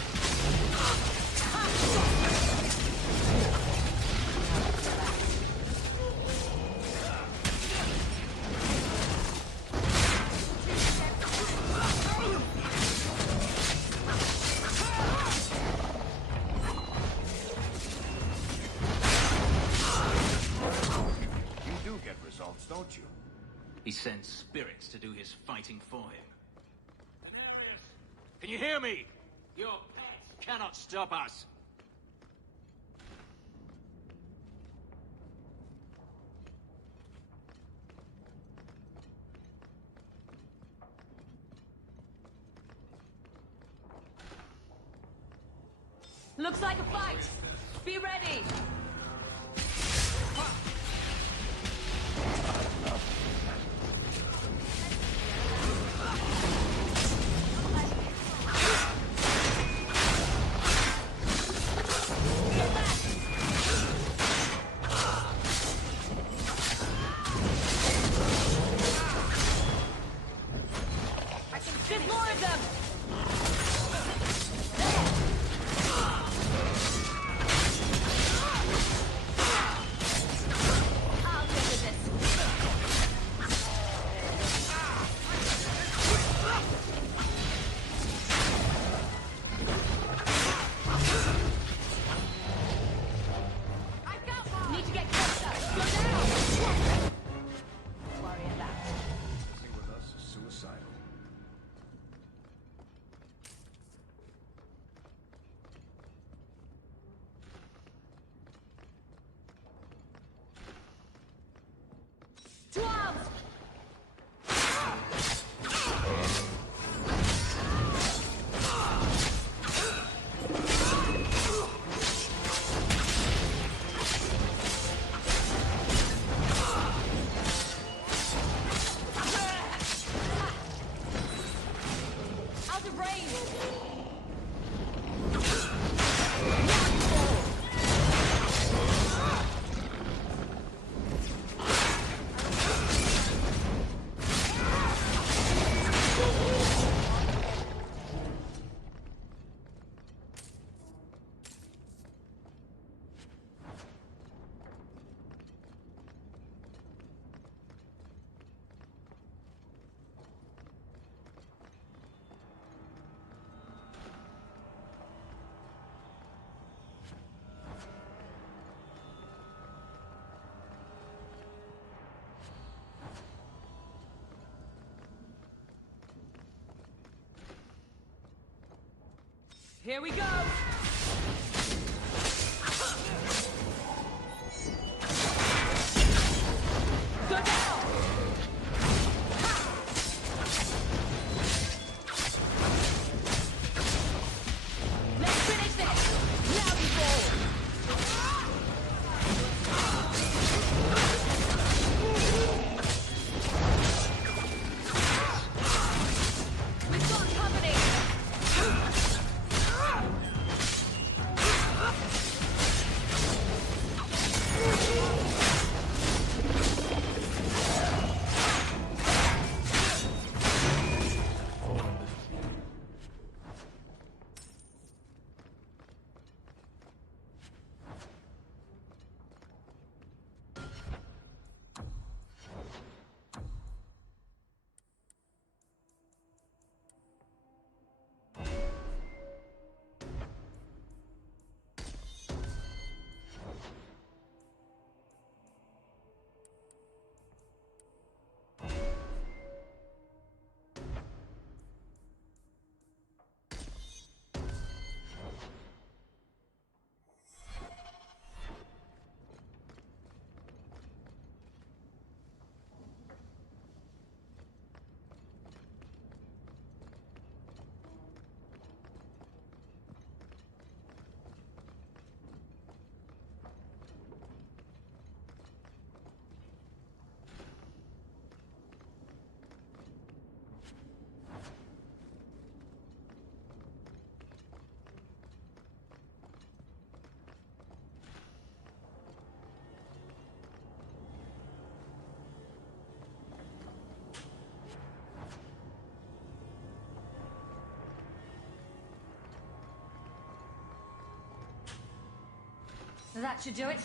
You do get results, don't you? He sends spirits to do his fighting for him. Can you hear me? Your pets cannot stop us. Looks like a fight! Be ready! There's more of them! I'll deal with this. I got one! Need to get closer! Go down! Worry about it. Messing with us is suicidal. To arms! Out of range! Here we go! Go down! Let's finish this! Now you fall! We've got company! That should do it. Too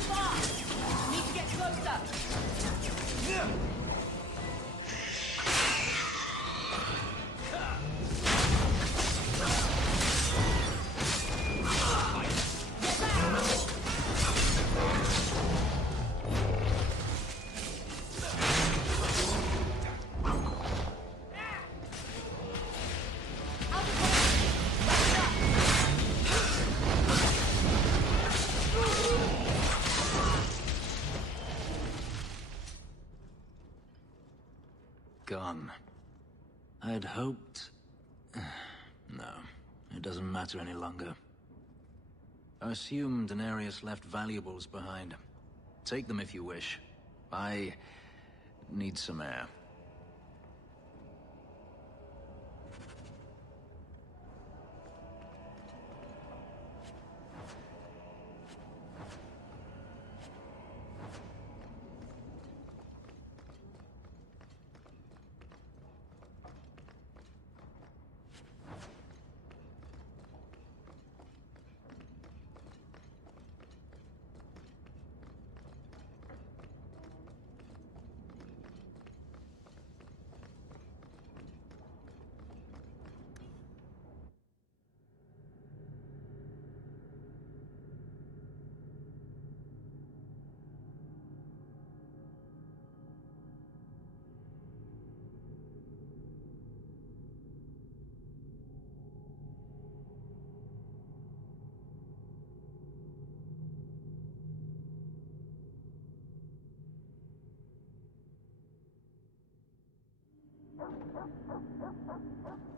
far! Need to get closer! Gone. I'd hoped... No, it doesn't matter any longer. I assume Daenerys left valuables behind. Take them if you wish. I need some air.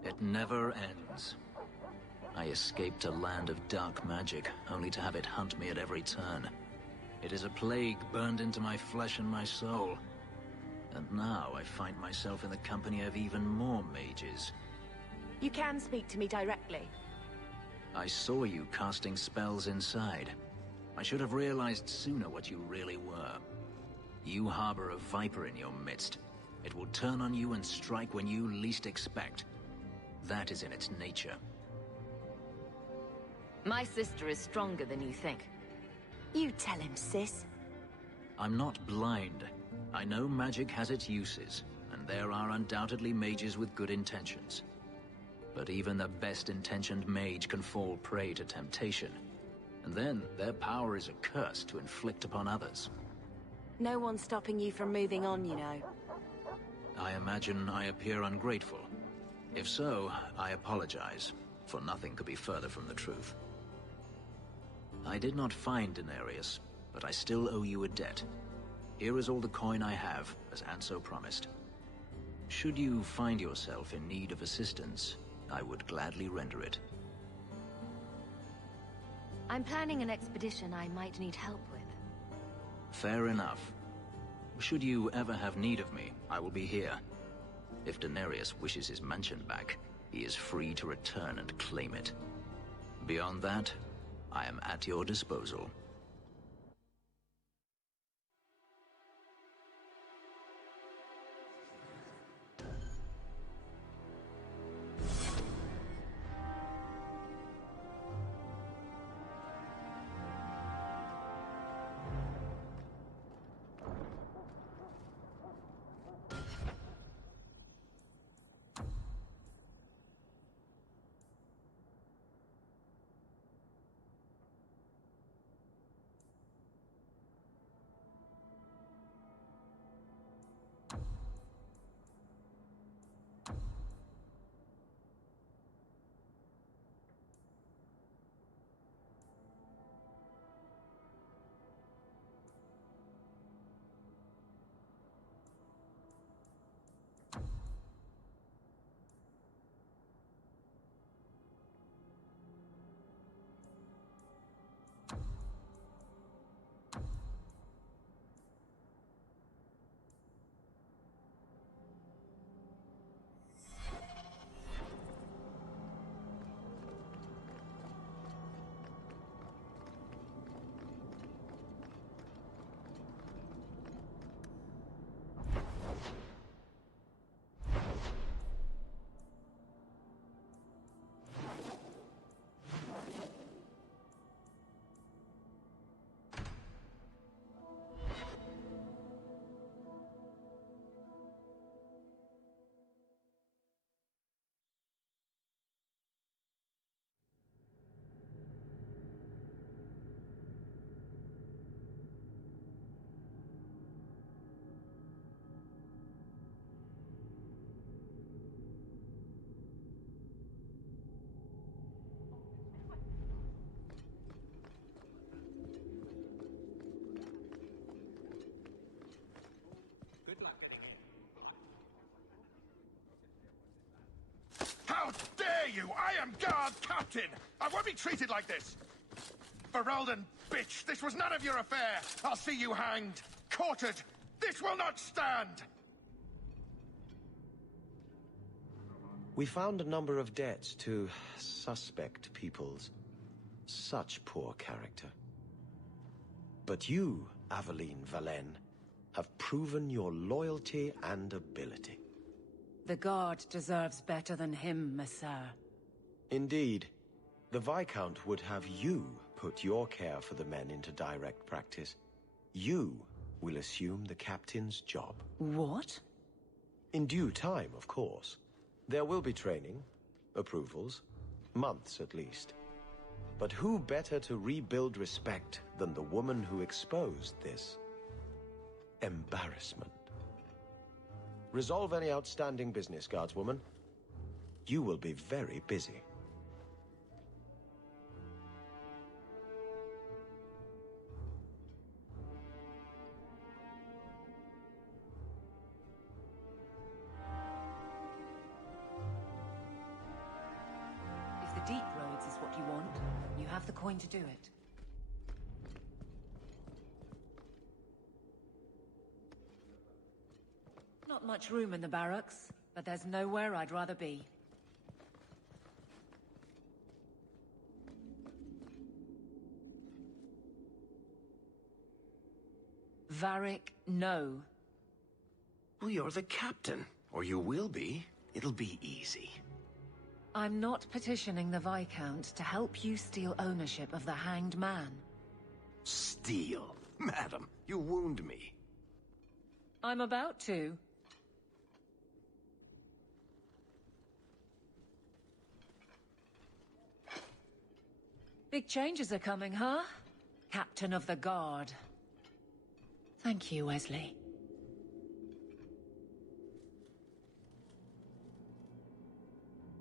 It never ends. I escaped a land of dark magic, only to have it hunt me at every turn. It is a plague burned into my flesh and my soul. And now I find myself in the company of even more mages. You can speak to me directly. I saw you casting spells inside. I should have realized sooner what you really were. You harbor a viper in your midst. It will turn on you and strike when you least expect. That is in its nature. My sister is stronger than you think. You tell him, sis. I'm not blind. I know magic has its uses, and there are undoubtedly mages with good intentions. But even the best-intentioned mage can fall prey to temptation. And then their power is a curse to inflict upon others. No one's stopping you from moving on, you know. I imagine I appear ungrateful. If so, I apologize, for nothing could be further from the truth. I did not find Daenerys, but I still owe you a debt. Here is all the coin I have, as Anso promised. Should you find yourself in need of assistance, I would gladly render it. I'm planning an expedition I might need help with. Fair enough. Should you ever have need of me, I will be here. If Daenerys wishes his mansion back, he is free to return and claim it. Beyond that, I am at your disposal. dare you? I am guard captain! I won't be treated like this! Ferelden, bitch, this was none of your affair! I'll see you hanged, quartered! This will not stand! We found a number of debts to suspect peoples. Such poor character. But you, Aveline Valen, have proven your loyalty and ability. The Guard deserves better than him, Messere. Indeed. The Viscount would have you put your care for the men into direct practice. You will assume the captain's job. What? In due time, of course. There will be training, approvals, months at least. But who better to rebuild respect than the woman who exposed this embarrassment? Resolve any outstanding business, guardswoman. You will be very busy. If the deep roads is what you want, you have the coin to do it. Not much room in the barracks, but there's nowhere I'd rather be. Varric, no. Well, you're the captain. Or you will be. It'll be easy. I'm not petitioning the Viscount to help you steal ownership of the Hanged Man. Steal? Madam, you wound me. I'm about to. Big changes are coming, huh? Captain of the Guard. Thank you, Wesley.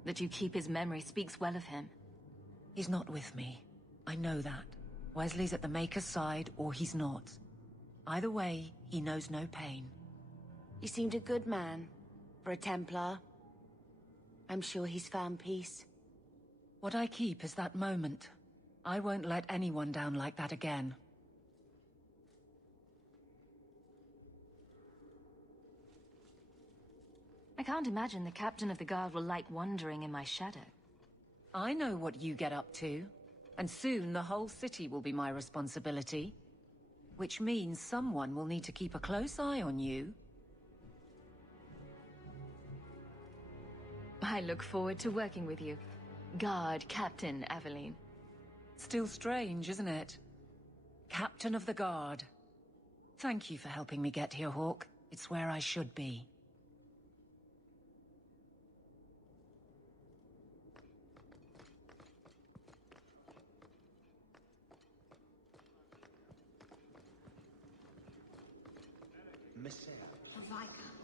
That you keep his memory speaks well of him. He's not with me. I know that. Wesley's at the Maker's side, or he's not. Either way, he knows no pain. He seemed a good man. For a Templar. I'm sure he's found peace. What I keep is that moment. I won't let anyone down like that again. I can't imagine the captain of the guard will like wandering in my shadow. I know what you get up to, and soon the whole city will be my responsibility. Which means someone will need to keep a close eye on you. I look forward to working with you. Guard Captain Aveline. Still strange, isn't it? Captain of the Guard. Thank you for helping me get here, Hawke. It's where I should be. Messere. The Viscount.